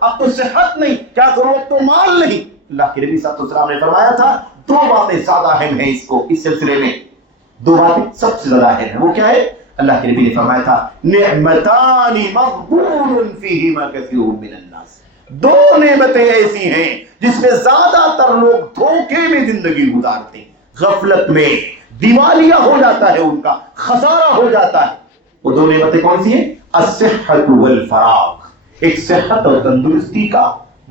اب تو صحت نہیں، کیا کروں اب تو مال نہیں۔ اللہ کے نبی صلی اللہ علیہ وسلم نے فرمایا تھا دو باتیں زیادہ اہم ہیں اس سلسلے میں، دو باتیں سب سے زیادہ اہم ہیں۔ وہ کیا ہے؟ اللہ کے نبی نے فرمایا تھا نعمتان مغبون فیہما کثیر من الناس، دو نعمتیں ایسی ہیں جس میں زیادہ تر لوگ دھوکے میں زندگی گزارتے ہیں، غفلت میں، دیوالیہ ہو جاتا ہے، ان کا خسارہ ہو جاتا ہے۔ وہ دو نعمتیں کون سی ہیں؟ الصحت والفراغ، ایک صحت اور تندرستی کا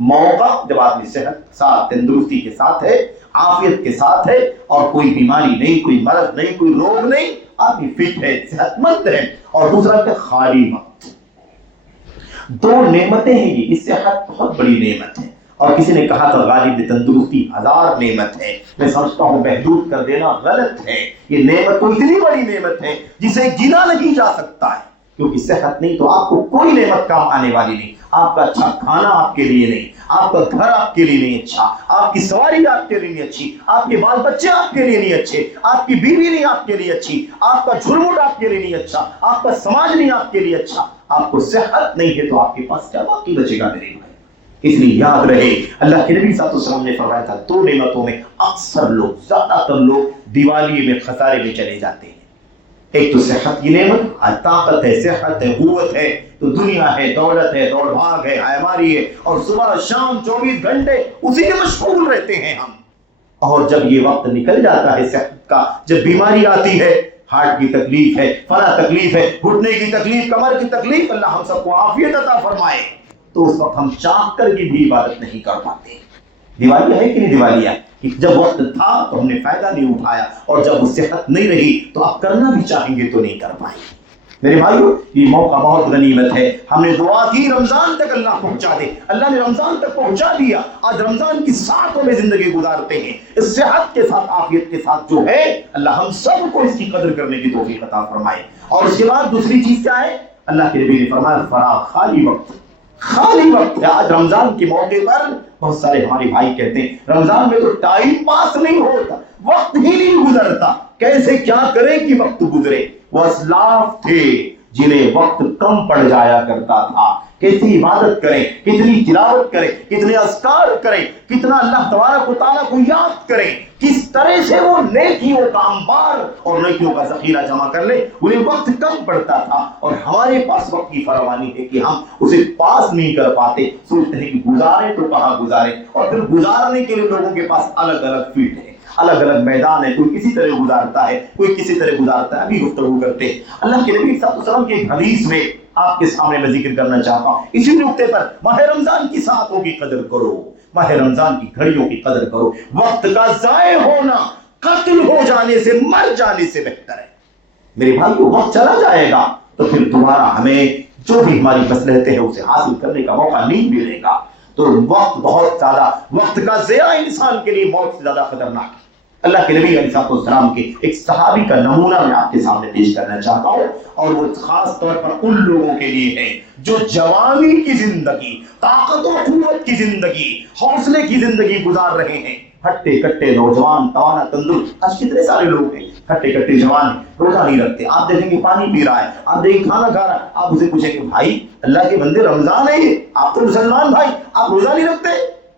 موقع، جب آدمی صحت ساتھ تندرستی کے ساتھ ہے، عافیت کے ساتھ ہے، اور کوئی بیماری نہیں، کوئی مرض نہیں، کوئی روگ نہیں، آدمی فٹ ہے، صحت مند ہے، اور دوسرا کہ خالی وقت۔ دو نعمتیں ہیں یہ، اس صحت بہت بڑی نعمت ہے، اور کسی نے کہا تھا غالب تندرستی 1000 نعمت ہے، میں سمجھتا ہوں محدود کر دینا غلط ہے، یہ نعمت تو اتنی بڑی نعمت ہے جسے گنا نہیں جا سکتا ہے، کیونکہ صحت نہیں تو آپ کو کوئی نعمت کام آنے والی نہیں۔ آپ کا اچھا کھانا آپ کے لیے نہیں، آپ کا گھر آپ کے لیے نہیں اچھا، آپ کی سواری آپ کے لیے نہیں اچھی، آپ کے بال بچے آپ کے لیے نہیں اچھے، آپ کی بیوی نہیں آپ کے لیے اچھی، آپ کا جھرمٹ آپ کے لیے نہیں اچھا، آپ کا سماج نہیں آپ کے لیے اچھا، آپ کو صحت نہیں ہے تو آپ کے پاس کیا باقی بچے گا میرے بھائی؟ اس لیے یاد رہے اللہ کے نبی صلی اللہ علیہ وسلم نے فرمایا تھا دو نعمتوں میں اکثر لوگ، زیادہ تر لوگ دیوالی میں خسارے میں چلے جاتے ہیں۔ ایک تو صحت کی نعمت، طاقت ہے، صحت ہے، قوت ہے، تو دنیا ہے، دولت ہے، دوڑ بھاگ ہے، بیماری ہے، اور صبح شام 24 گھنٹے اسی میں مشغول رہتے ہیں ہم۔ اور جب یہ وقت نکل جاتا ہے صحت کا، جب بیماری آتی ہے، ہارٹ کی تکلیف ہے، فلاں تکلیف ہے، گھٹنے کی تکلیف، کمر کی تکلیف، اللہ ہم سب کو عافیت عطا فرمائے، تو اس وقت ہم چاہ کر کی بھی عبادت نہیں کر پاتے. دیوالیاں ہے کہ نہیں دیوالیاں؟ جب وقت تھا تو ہم نے فائدہ نہیں اٹھایا، اور جب اس صحت نہیں رہی تو اب کرنا بھی چاہیں گے تو نہیں کر پائیں. میرے بھائیو، یہ موقع بہت غنیمت ہے. ہم نے دعا کی رمضان تک اللہ پہنچا دے، اللہ نے رمضان تک پہنچا دیا. آج رمضان کی ساتوں میں زندگی گزارتے ہیں اس صحت کے ساتھ، عافیت کے ساتھ جو ہے. اللہ ہم سب کو اس کی قدر کرنے کی توفیق عطا فرمائے. اور اس کے بعد دوسری چیز کیا ہے؟ اللہ کے نبی نے فرمایا فراغ، خالی وقت. خالی وقت ہے. آج رمضان کے موقع پر بہت سارے ہمارے بھائی کہتے ہیں رمضان میں تو ٹائم پاس نہیں ہوتا، وقت ہی نہیں گزرتا. کیسے کیا کریں کہ وقت گزرے؟ وہ اسلاف تھے جنہیں وقت کم پڑ جایا کرتا تھا. کیسی عبادت کریں، کتنی تلاوت کریں، کتنے اذکار کریں، کتنا اللہ تبارک و تعالیٰ کو یاد کریں، کس طرح سے وہ نیکیوں کا انبار اور نیکیوں کا ذخیرہ جمع کر لے. انہیں وقت کم پڑتا تھا، اور ہمارے پاس وقت کی فراوانی ہے کہ ہم اسے پاس نہیں کر پاتے. سوچتے ہیں کہ گزارے تو کہاں گزارے، اور پھر گزارنے کے لیے لوگوں کے پاس الگ الگ فیلڈ ہے، الگ الگ میدان ہے. کوئی کسی طرح گزارتا ہے، کوئی کسی طرح گزارتا ہے. ابھی گفتگو کرتے ہیں اللہ کے نبی صلی اللہ علیہ وسلم کی ایک حدیث میں آپ کے سامنے میں ذکر کرنا چاہتا ہوں. اسی نقطے پر ماہ رمضان کی ساعتوں کی قدر کرو، ماہ رمضان کی گھڑیوں کی قدر کرو. وقت کا ضائع ہونا قتل ہو جانے سے، مر جانے سے بہتر ہے. میرے بھائی، وقت چلا جائے گا تو پھر دوبارہ ہمیں جو بھی ہماری مصلحتیں ہیں اسے حاصل کرنے کا موقع نہیں ملے گا. تو وقت بہت زیادہ، وقت کا ضیاع انسان کے لیے موت سے زیادہ خطرناک ہے. اللہ کے نبی علیہ السلام کے ایک صحابی کا نمونہ میں آپ کے سامنے پیش کرنا چاہتا ہوں، اور وہ خاص طور پر ان لوگوں کے لیے ہے جو جوانی کی زندگی، طاقت و قوت کی زندگی، حوصلے کی زندگی گزار رہے ہیں. ہٹے کٹے نوجوان، توانا تندرست. آج کتنے سارے لوگ ہیں ہٹے کٹے جوان، روزہ نہیں رکھتے. آپ دیکھیں گے پانی پی رہا ہے، آپ دیکھیں کھانا کھا رہا ہے. آپ اسے پوچھیں کہ بھائی اللہ کے بندے رمضان ہے یہ، آپ تو مسلمان بھائی، آپ روزہ نہیں رکھتے؟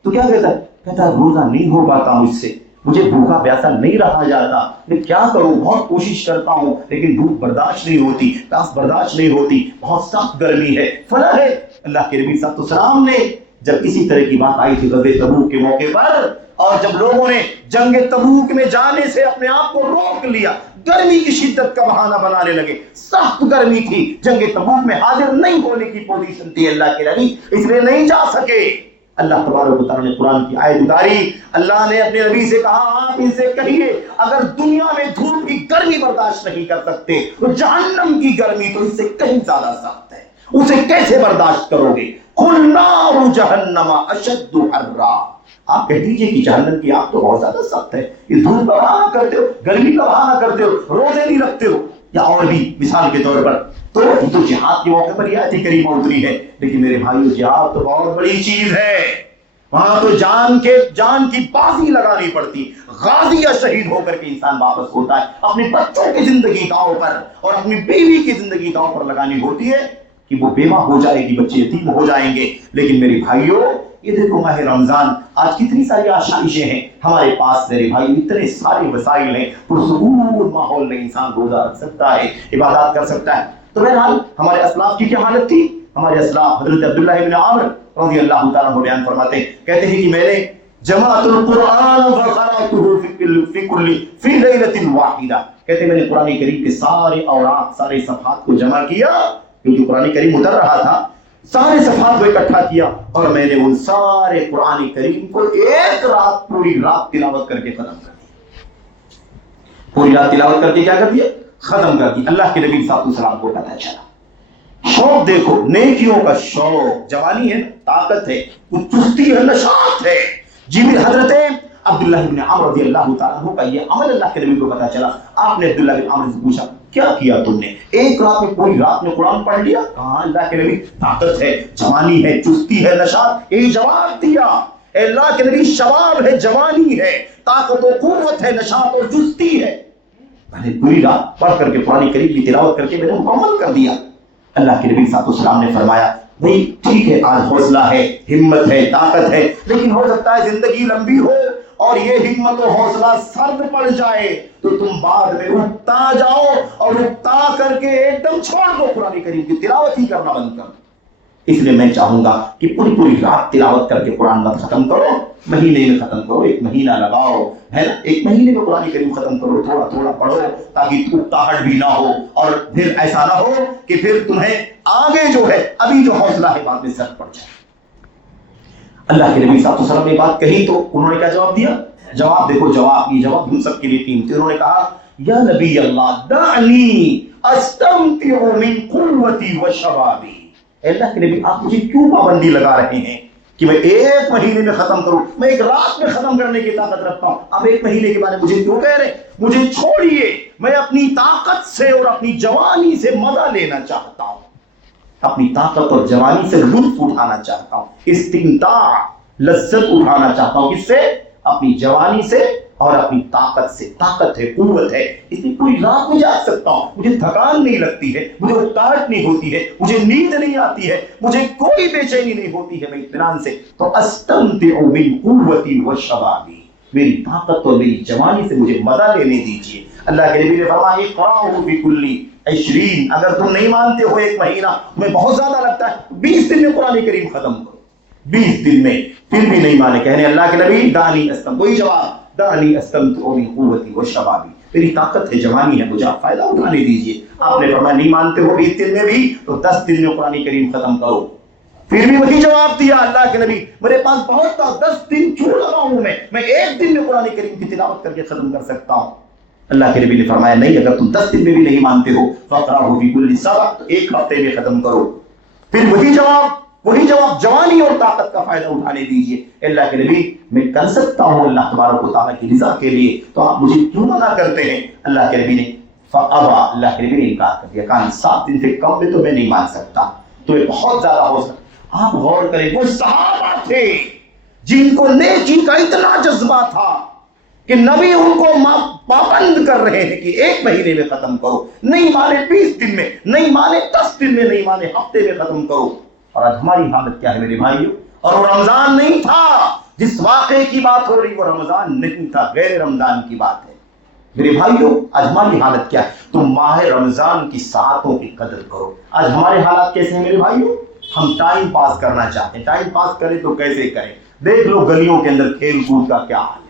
تو کیا کہتا ہے؟ کہتا ہے روزہ نہیں ہو پاتا مجھ سے، مجھے بھوکا پیاسا نہیں رہا جاتا، میں کیا کروں، بہت کوشش کرتا ہوں لیکن بھوک برداشت نہیں ہوتی، پیاس برداشت نہیں ہوتی، بہت سخت گرمی ہے، فلاں ہے. اللہ کے نبی صلی اللہ علیہ وسلم نے جب اسی طرح کی بات آئی تھی غزوہ تبوک کے موقع پر، اور جب لوگوں نے جنگ تبوک میں جانے سے اپنے آپ کو روک لیا، گرمی کی شدت کا بہانہ بنانے لگے، سخت گرمی تھی، جنگ تبوک میں حاضر نہیں ہونے کی پوزیشن تھی اللہ کے نبی، اس لیے نہیں جا سکے. اللہ تبارک و تعالیٰ نے قرآن کی آیت اتاری. اللہ نے اپنے نبی سے کہا آپ ان سے کہیے اگر دنیا میں دھوپ کی گرمی برداشت نہیں کر سکتے تو جہنم کی گرمی تو اس سے کہیں زیادہ سخت ہے، اسے کیسے برداشت کرو گے؟ قل نار جہنم اشد حرا. آپ کہہ دیجئے کہ جہنم کی آگ تو بہت زیادہ سخت ہے. یہ دھوپ کا بہانہ کرتے ہو، گرمی کا بہانہ کرتے ہو، روزے نہیں رکھتے ہو، یا اور بھی مثال کے طور پر. تو جہاد کے موقع پر یہ آیت کریمہ اتری ہے. لیکن میرے بھائیو، جہاد تو بہت بڑی چیز ہے. وہاں تو جان کی بازی لگانی پڑتی. غازی یا شہید ہو کر کے انسان واپس ہوتا ہے. اپنے بچوں کی زندگی داؤ پر اور اپنی بیوی کی زندگی داؤ پر لگانی ہوتی ہے کہ وہ بیوہ ہو جائے گی، بچے یتیم ہو جائیں گے. لیکن میرے بھائیو، یہ دیکھو ماہ رمضان، آج کتنی ساری آسائشیں ہیں ہمارے پاس. میرے بھائی، اتنے سارے وسائل ہیں، پرسکون ماحول میں انسان روزہ رکھ سکتا ہے، عبادات کر سکتا ہے. تو بہرحال ہمارے اسلاف کی کیا حالت تھی؟ ہمارے اسلاف حضرت عبداللہ ابن عامر رضی اللہ تعالیٰ عنہ بیان فرماتے ہیں، کہتے ہیں کہ میں نے جماعت القرآن فی لیلۃ واحدہ، کہتے ہیں میں نے قرآن کریم کے سارے اوراق، سارے صفحات کو جمع کیا، کیونکہ قرآن کریم اتر رہا تھا، سارے صفحات کو اکٹھا کیا اور میں نے ان سارے قرآن کریم کو ایک رات، پوری رات تلاوت کر کے ختم کر دیا. پوری رات تلاوت کر کے کیا کر دیا؟ ختم کر دی. اللہ کے نبی صلی اللہ علیہ وسلم کو پتہ چلا. شوق دیکھو، نیکیوں کا شوق، جوانی ہے، طاقت ہے، چستی ہے، نشاط ہے. جی حضرت عبداللہ بن عمر رضی اللہ تعالیٰ عنہ کا یہ عمل اللہ کے نبی کو پتہ چلا. آپ نے عبداللہ بن عمر سے پوچھا کیا کیا تم نے؟ ایک رات میں پوری رات میں قرآن پڑھ لیا؟ کہاں اللہ کے نبی، طاقت ہے، جوانی ہے، چستی ہے، نشاط. ایک جواب دیا، اے اللہ کے نبی، شباب ہے، جوانی ہے، طاقت و قوت ہے، نشاط اور چستی ہے. میں نے پوری رات پڑھ کر کے قرآن کریم کی تلاوت کر کے میں نے مکمل کر دیا. اللہ کے نبی صلی اللہ علیہ وسلم نے فرمایا بھئی ٹھیک ہے، آج حوصلہ ہے، ہمت ہے، طاقت ہے، لیکن ہو سکتا ہے زندگی لمبی ہو اور یہ ہمت و حوصلہ سرد پڑ جائے تو تم بعد میں اکتا جاؤ اور اکتا کر کے ایک دم چھوڑ دو، قرآن کریم کی تلاوت ہی کرنا بند کر دو. اس لیے میں چاہوں گا کہ پوری رات تلاوت کر کے قرآن مت ختم کرو، مہینے میں ختم کرو، ایک مہینہ لگاؤ، ہے نا، ایک مہینے میں قرآن کریم ختم کرو، تھوڑا تھوڑا پڑھو تاکہ اکتاہٹ بھی نہ ہو، اور پھر ایسا نہ ہو کہ پھر تمہیں آگے جو ہے ابھی جو حوصلہ ہے بعد میں سر پڑ جائے. اللہ کے نبی صلی اللہ علیہ وسلم نے بات کہی تو انہوں نے کیا جواب دیا؟ جواب دیکھو، یہ جواب ہم سب کے لیے قیمتی. انہوں نے کہا یا نبی اللہ دعنی استمتع من قوتی و شبابی. اللہ کے نبی آپ مجھے کیوں پابندی لگا رہے ہیں کہ میں ایک مہینے میں ختم کروں؟ میں ایک رات میں ختم کرنے کی طاقت رکھتا ہوں، آپ ایک مہینے کے بارے میں مجھے کیوں کہہ رہے ہیں؟ مجھے چھوڑیے، میں اپنی طاقت سے اور اپنی جوانی سے مزہ لینا چاہتا ہوں، اپنی طاقت اور جوانی سے لطف اٹھانا چاہتا ہوں، استمتاع لذت اٹھانا چاہتا ہوں. کس سے؟ اپنی جوانی سے اور اپنی طاقت سے. طاقت ہے، قوت ہے، اس میں پوری رات میں جاگ سکتا ہوں، مجھے تھکان نہیں لگتی ہے، مجھے اکتاہٹ نہیں ہوتی ہے، مجھے نیند نہیں آتی ہے، مجھے کوئی بے چینی نہیں ہوتی ہے، میں اطمینان سے. تو استمتع من قوتی و شبابی، میری طاقت اور میری جوانی سے مجھے مزہ لینے دیجیے. اللہ کے نبی نے فرمایا اقرأہ بکل 20، اگر تم نہیں مانتے ہو ایک مہینہ تمہیں بہت زیادہ لگتا ہے، 20 دن میں قرآن کریم ختم کرو. 20 دن میں پھر بھی نہیں مانے، کہنے اللہ کے نبی دانی استم، کوئی جواب دانی استمتع من قوتی و شبابی، میری طاقت ہے، جوانی ہے، مجھے آپ فائدہ اٹھانے دیجیے. آپ نے فرمایا نہیں مانتے ہو 20 دن میں بھی تو 10 دن میں قرآن کریم ختم کرو. پھر بھی وہی جواب دیا اللہ کے نبی، میرے پاس بہت تھا، 10 دن کیوں لگا ہوں میں ایک دن میں قرآن کریم کی تلاوت کر کے ختم کر سکتا ہوں. اللہ کے نبی نے فرمایا نہیں، اگر تم 10 دن میں بھی نہیں مانتے ہو فاقرأہ فی کل سبع، تو ایک ہفتے میں ختم کرو. پھر وہی جواب جوانی اور طاقت کا فائدہ اٹھانے دیجیے. اللہ کے نبی میں کر سکتا ہوں اللہ تبارک و تعالیٰ کی رضا کے لیے، تو آپ مجھے کیوں منع کرتے ہیں؟ اللہ کے نبی نے فابا، اللہ کے نبی نے انکار کر دیا، کہا 7 دن سے کم میں تو میں نہیں مان سکتا، تو یہ بہت زیادہ ہو سکتا. آپ غور کریں، وہ صحابہ تھے جن کو نیکی کا اتنا جذبہ تھا کہ نبی ان کو پابند کر رہے ہیں کہ ایک مہینے میں ختم کرو. نہیں مانے 20 دن میں، نہیں مانے 10 دن میں، نہیں مانے ہفتے میں ختم کرو. اور آج ہماری حالت کیا ہے میرے بھائیوں؟ اور وہ رمضان نہیں تھا جس واقعے کی بات ہو رہی، وہ رمضان نہیں تھا، غیر رمضان کی بات ہے. میرے بھائیوں آج ہماری حالت کیا ہے؟ تم ماہ رمضان کی ساعتوں کی قدر کرو. آج ہمارے حالات کیسے ہیں میرے بھائیوں؟ ہم ٹائم پاس کرنا چاہتے ہیں، ٹائم پاس کریں تو کیسے کریں؟ دیکھ لو گلیوں کے اندر کھیل کود کا کیا حال ہے،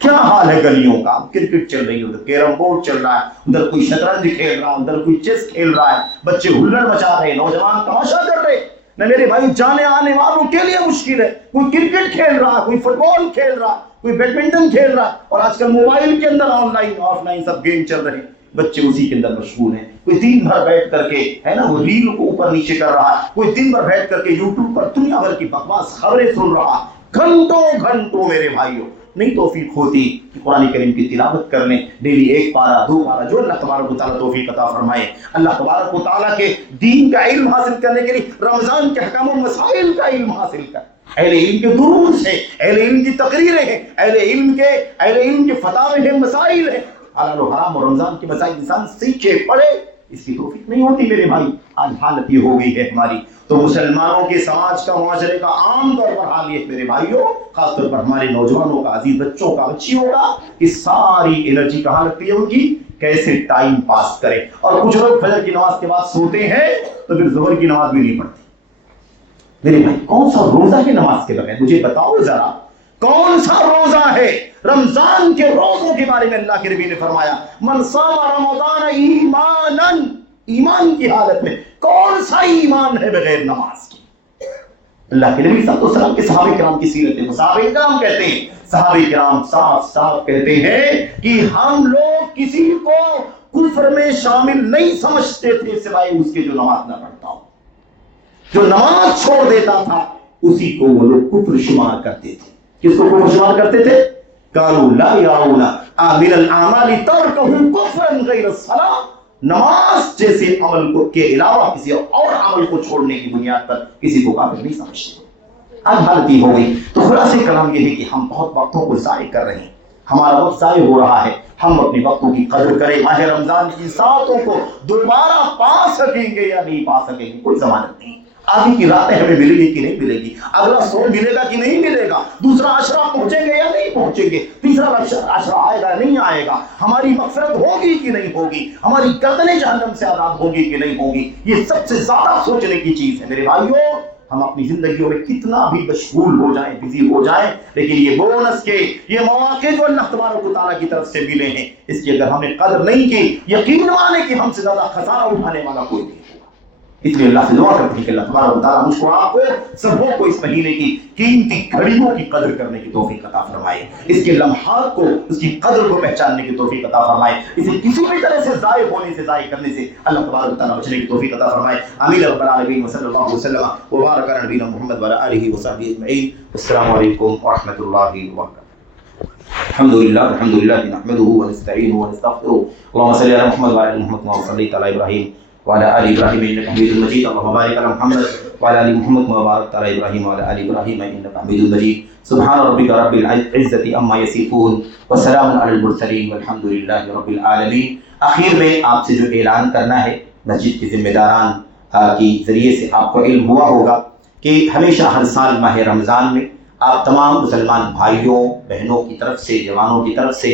کیا حال ہے گلیوں کا. کرکٹ چل رہی ہے، ادھر کیرم بورڈ چل رہا ہے، ادھر کوئی شطرنج کھیل رہا ہے، ادھر کوئی چیس کھیل رہا ہے، بچے ہلڑ مچا رہے ہیں، نوجوان تماشا کر رہے. نہ میرے بھائی جانے آنے والوں کے لیے مشکل ہے، کوئی کرکٹ کھیل رہا ہے، کوئی فٹ بال کھیل رہا ہے، کوئی بیڈمنٹن کھیل رہا ہے، اور آج کل موبائل کے اندر آن لائن آف لائن سب گیم چل رہے ہیں، بچے اسی کے اندر مشغول ہیں. کوئی دن بھر بیٹھ کر کے ہے نا وہ ریل کو اوپر نیچے کر رہا ہے، کوئی دن بھر بیٹھ کر کے یوٹیوب پر دنیا بھر کی بکواس خبریں سن رہا ہے. گھنٹوں میرے بھائیوں نہیں توفیق ہوتی کہ قرآن کریم کی تلاوت کر لیں، ڈیلی 1 پارہ 2 پارہ، جو اللہ تبارک و تعالیٰ توفیق عطا فرمائے. اللہ تبارک و تعالیٰ کے دین کا علم حاصل کرنے کے لیے رمضان کے احکام و مسائل کا علم حاصل کر. اہل علم کے دروس ہیں، اہل علم کی تقریریں ہیں، اہل علم کے فتاوی ہیں، مسائل ہیں، حلال و حرام اور رمضان کے مسائل انسان سیکھے پڑھے. اس کی توفیق نہیں ہوتی میرے بھائی. آج حالت یہ ہو گئی ہے ہماری. تو مسلمانوں کے سماج کا، معاشرے کا عام طور پر حال یہ میرے بھائیوں، خاص طور پر ہمارے نوجوانوں کا، عزیز بچوں کا، بچیوں کا، کہ ساری انرجی کہاں لگتی ہے ان کی؟ کیسے ٹائم پاس کریں. اور کچھ لوگ فجر کی نماز کے بعد سوتے ہیں تو پھر ظہر کی نماز بھی نہیں پڑھتے. میرے بھائی کون سا روزہ کی نماز کے بغیر؟ مجھے بتاؤ ذرا کون سا روزہ ہے؟ رمضان کے روزوں کے بارے میں اللہ کے نبی نے فرمایا من صام رمضان ایمانا، ایمان کی حالت میں. کون سا ایمان ہے بغیر نماز کے؟ اللہ کے نبی صلی اللہ علیہ وسلم کے صحابہ کرام کی سیرت ہے. صحابہ کرام کہتے ہیں، صحابہ کرام صاف کہتے ہیں کہ ہم لوگ کسی کو کفر میں شامل نہیں سمجھتے تھے سوائے اس کے جو نماز نہ پڑھتا ہو. جو نماز چھوڑ دیتا تھا اسی کو وہ لوگ کفر شمار کرتے تھے. کس کو کفر شمار کرتے تھے؟ قالوا لا يرون من الاعمال تركه كفرا غير الصلاه، نماز جیسے عمل کو کے علاوہ کسی اور عمل کو چھوڑنے کی بنیاد پر کسی کو کافر نہیں سمجھتے. اب حالت یہ ہو گئی. تو خلاصے کلام یہ ہے کہ ہم بہت وقتوں کو ضائع کر رہے ہیں، ہمارا وقت ضائع ہو رہا ہے. ہم اپنے وقتوں کی قدر کریں. ماہ رمضان کی ساعتوں کو دوبارہ پا سکیں گے یا نہیں پا سکیں گے کوئی ضمانت نہیں. آگے کی راتیں ہمیں ملے گی کہ نہیں ملے گی، اگلا سو ملے گا کہ نہیں ملے گا، دوسرا عشرہ پہنچیں گے یا نہیں پہنچیں گے، تیسرا عشرہ آئے گا نہیں آئے گا، ہماری مغفرت ہوگی کہ نہیں ہوگی، ہماری گردنیں جہنم سے آزاد ہوگی کہ نہیں ہوگی. یہ سب سے زیادہ سوچنے کی چیز ہے میرے بھائیوں. ہم اپنی زندگیوں میں کتنا بھی مشغول ہو جائیں، بزی ہو جائیں، لیکن یہ بونس کے، یہ مواقع جو اللہ تبارک و تعالیٰ کی طرف سے ملے ہیں، اس کی اگر ہم نے قدر نہیں کی، یقین مانے کہ ہم سے زیادہ خسارہ اٹھانے والا کوئی نہیں ہوگا. اس لیے اللہ سے دعا کرتے ہیں کہ اللہ تبارک و تعالیٰ مجھ کو آپ کو سبوں کو اس مہینے کی قیمتی گھڑیوں کی قدر کرنے کی توفیق عطا فرمائے، اس کے لمحات کو، اس کی قدر کو پہچاننے کی توفیق عطا فرمائے، اسے کسی بھی طرح سے ضائع ہونے سے، ضائع کرنے سے اللہ تبارک و تعالیٰ بچنے کی توفیق عطا فرمائے۔ آمین رب العالمین، وصلی اللہ وسلم وبارک علی نبینا محمد وعلی آلہ وصحبہ اجمعین۔ السلام علیکم ورحمۃ اللہ وبرکاتہ۔ الحمد للہ نحمده ونستعینه ونستغفره، اللهم صل علی محمد وعلی آل محمد كما صلیت علی ابراہیم وعلى آل إبراهيم إنك حميد مجيد، اللهم بارك على محمد وعلى آل محمد كما باركت على إبراهيم وعلى آل إبراهيم إنك حميد مجيد۔ سبحان ربك رب العزة عما يصفون وسلام على المرسلين والحمد لله رب العالمين۔ آخر میں آپ سے جو اعلان کرنا ہے، مسجد کے ذمہ داران کی ذریعے سے آپ کو علم ہوا ہوگا کہ ہمیشہ ہر سال ماہ رمضان میں آپ تمام مسلمان بھائیوں بہنوں کی طرف سے، جوانوں کی طرف سے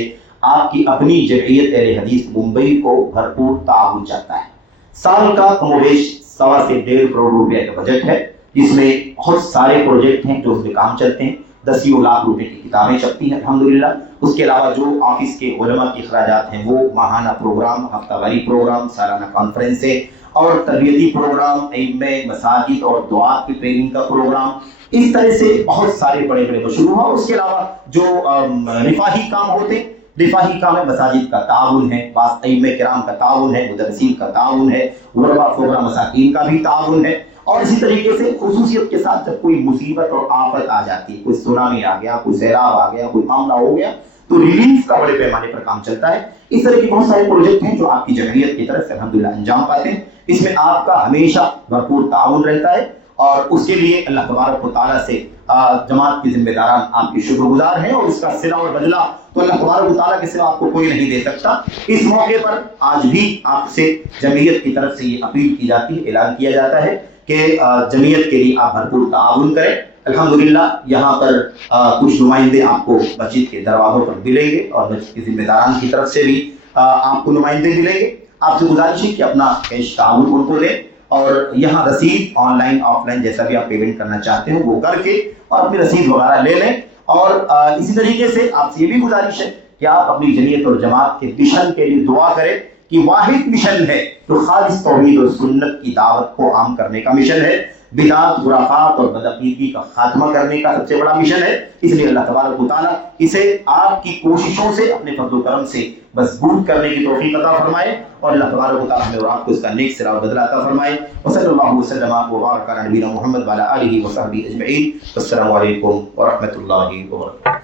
آپ کی اپنی جمعیت اہل حدیث ممبئی کو بھرپور تعاون چاہتا ہے۔ سال کا کم و بیش 1.25 سے 1.5 کروڑ روپے کا بجٹ ہے، جس میں بہت سارے پروجیکٹ ہیں جو اس میں کام چلتے ہیں، 10 لاکھ روپے کی کتابیں چھپتی ہیں الحمدللہ۔ اس کے علاوہ جو آفس کے علماء کے اخراجات ہیں وہ ماہانہ پروگرام، ہفتہ واری پروگرام، سالانہ کانفرنسیں اور تربیتی پروگرام، ائمہ مساجد اور دعات کی ٹریننگ کا پروگرام، اس طرح سے بہت سارے بڑے بڑے مشروع ہیں۔ اس کے علاوہ جو رفاہی کام ہوتے ہیں، رفاہی کام ہے، مساجد کا تعاون ہے، بعض ائمہ کرام کا تعاون ہے، مدرسین کا تعاون ہے، غربا فقراء مساکین کا بھی تعاون ہے۔ اور اسی طریقے سے خصوصیت کے ساتھ جب کوئی مصیبت اور آفت آ جاتی ہے، کوئی سونامی آ گیا، کوئی سیلاب آ گیا، کوئی معاملہ ہو گیا، تو ریلیف کا بڑے پیمانے پر کام چلتا ہے۔ اس طرح کے بہت سارے پروجیکٹ ہیں جو آپ کی جمعیت کی طرف سے الحمدللہ انجام پاتے ہیں۔ اس میں آپ کا ہمیشہ بھرپور تعاون رہتا ہے اور اس کے لیے اللہ تبارک و تعالیٰ سے جماعت کے ذمہ داران آپ کے شکر گزار ہیں، اور اس کا صلہ اور بدلہ تو اللہ تبارک و تعالیٰ کے سوا آپ کو کوئی نہیں دے سکتا۔ اس موقع پر آج بھی آپ سے جمعیت کی طرف سے یہ اپیل کی جاتی ہے، اعلان کیا جاتا ہے کہ جمعیت کے لیے آپ بھرپور تعاون کریں۔ الحمدللہ یہاں پر کچھ نمائندے آپ کو مسجد کے دروازوں پر ملیں گے اور مسجد کے ذمہ داران کی طرف سے بھی آپ کو نمائندے ملیں گے۔ آپ سے گزارش ہے کہ اپنا کیش تعاون ان کو لیں، اور یہاں رسید آن لائن آف لائن جیسا بھی آپ پیمنٹ کرنا چاہتے ہو وہ کر کے اور اپنی رسید وغیرہ لے لیں۔ اور اسی طریقے سے آپ سے یہ بھی گزارش ہے کہ آپ اپنی جمعیت اور جماعت کے مشن کے لیے دعا کریں کہ واحد مشن ہے جو خالص توحید اور سنت کی دعوت کو عام کرنے کا مشن ہے، بدعات، خرافات اور بدعقیدگی کا خاتمہ کرنے کا سب سے بڑا مشن ہے۔ اس لیے اللہ تبارک و تعالیٰ اسے آپ کی کوششوں سے، اپنے فضل و کرم سے مضبوط کرنے کی توفیق عطا فرمائے، اور اللہ تبارک و تعالیٰ ہمیں اور آپ کو اس کا نیک صلہ و بدلہ عطا فرمائے۔ وصلی اللہ وسلم وبارک علی نبینا محمد وعلی آلہ وصحبہ اجمعین۔ السلام علیکم ورحمۃ اللہ وبرکاتہ۔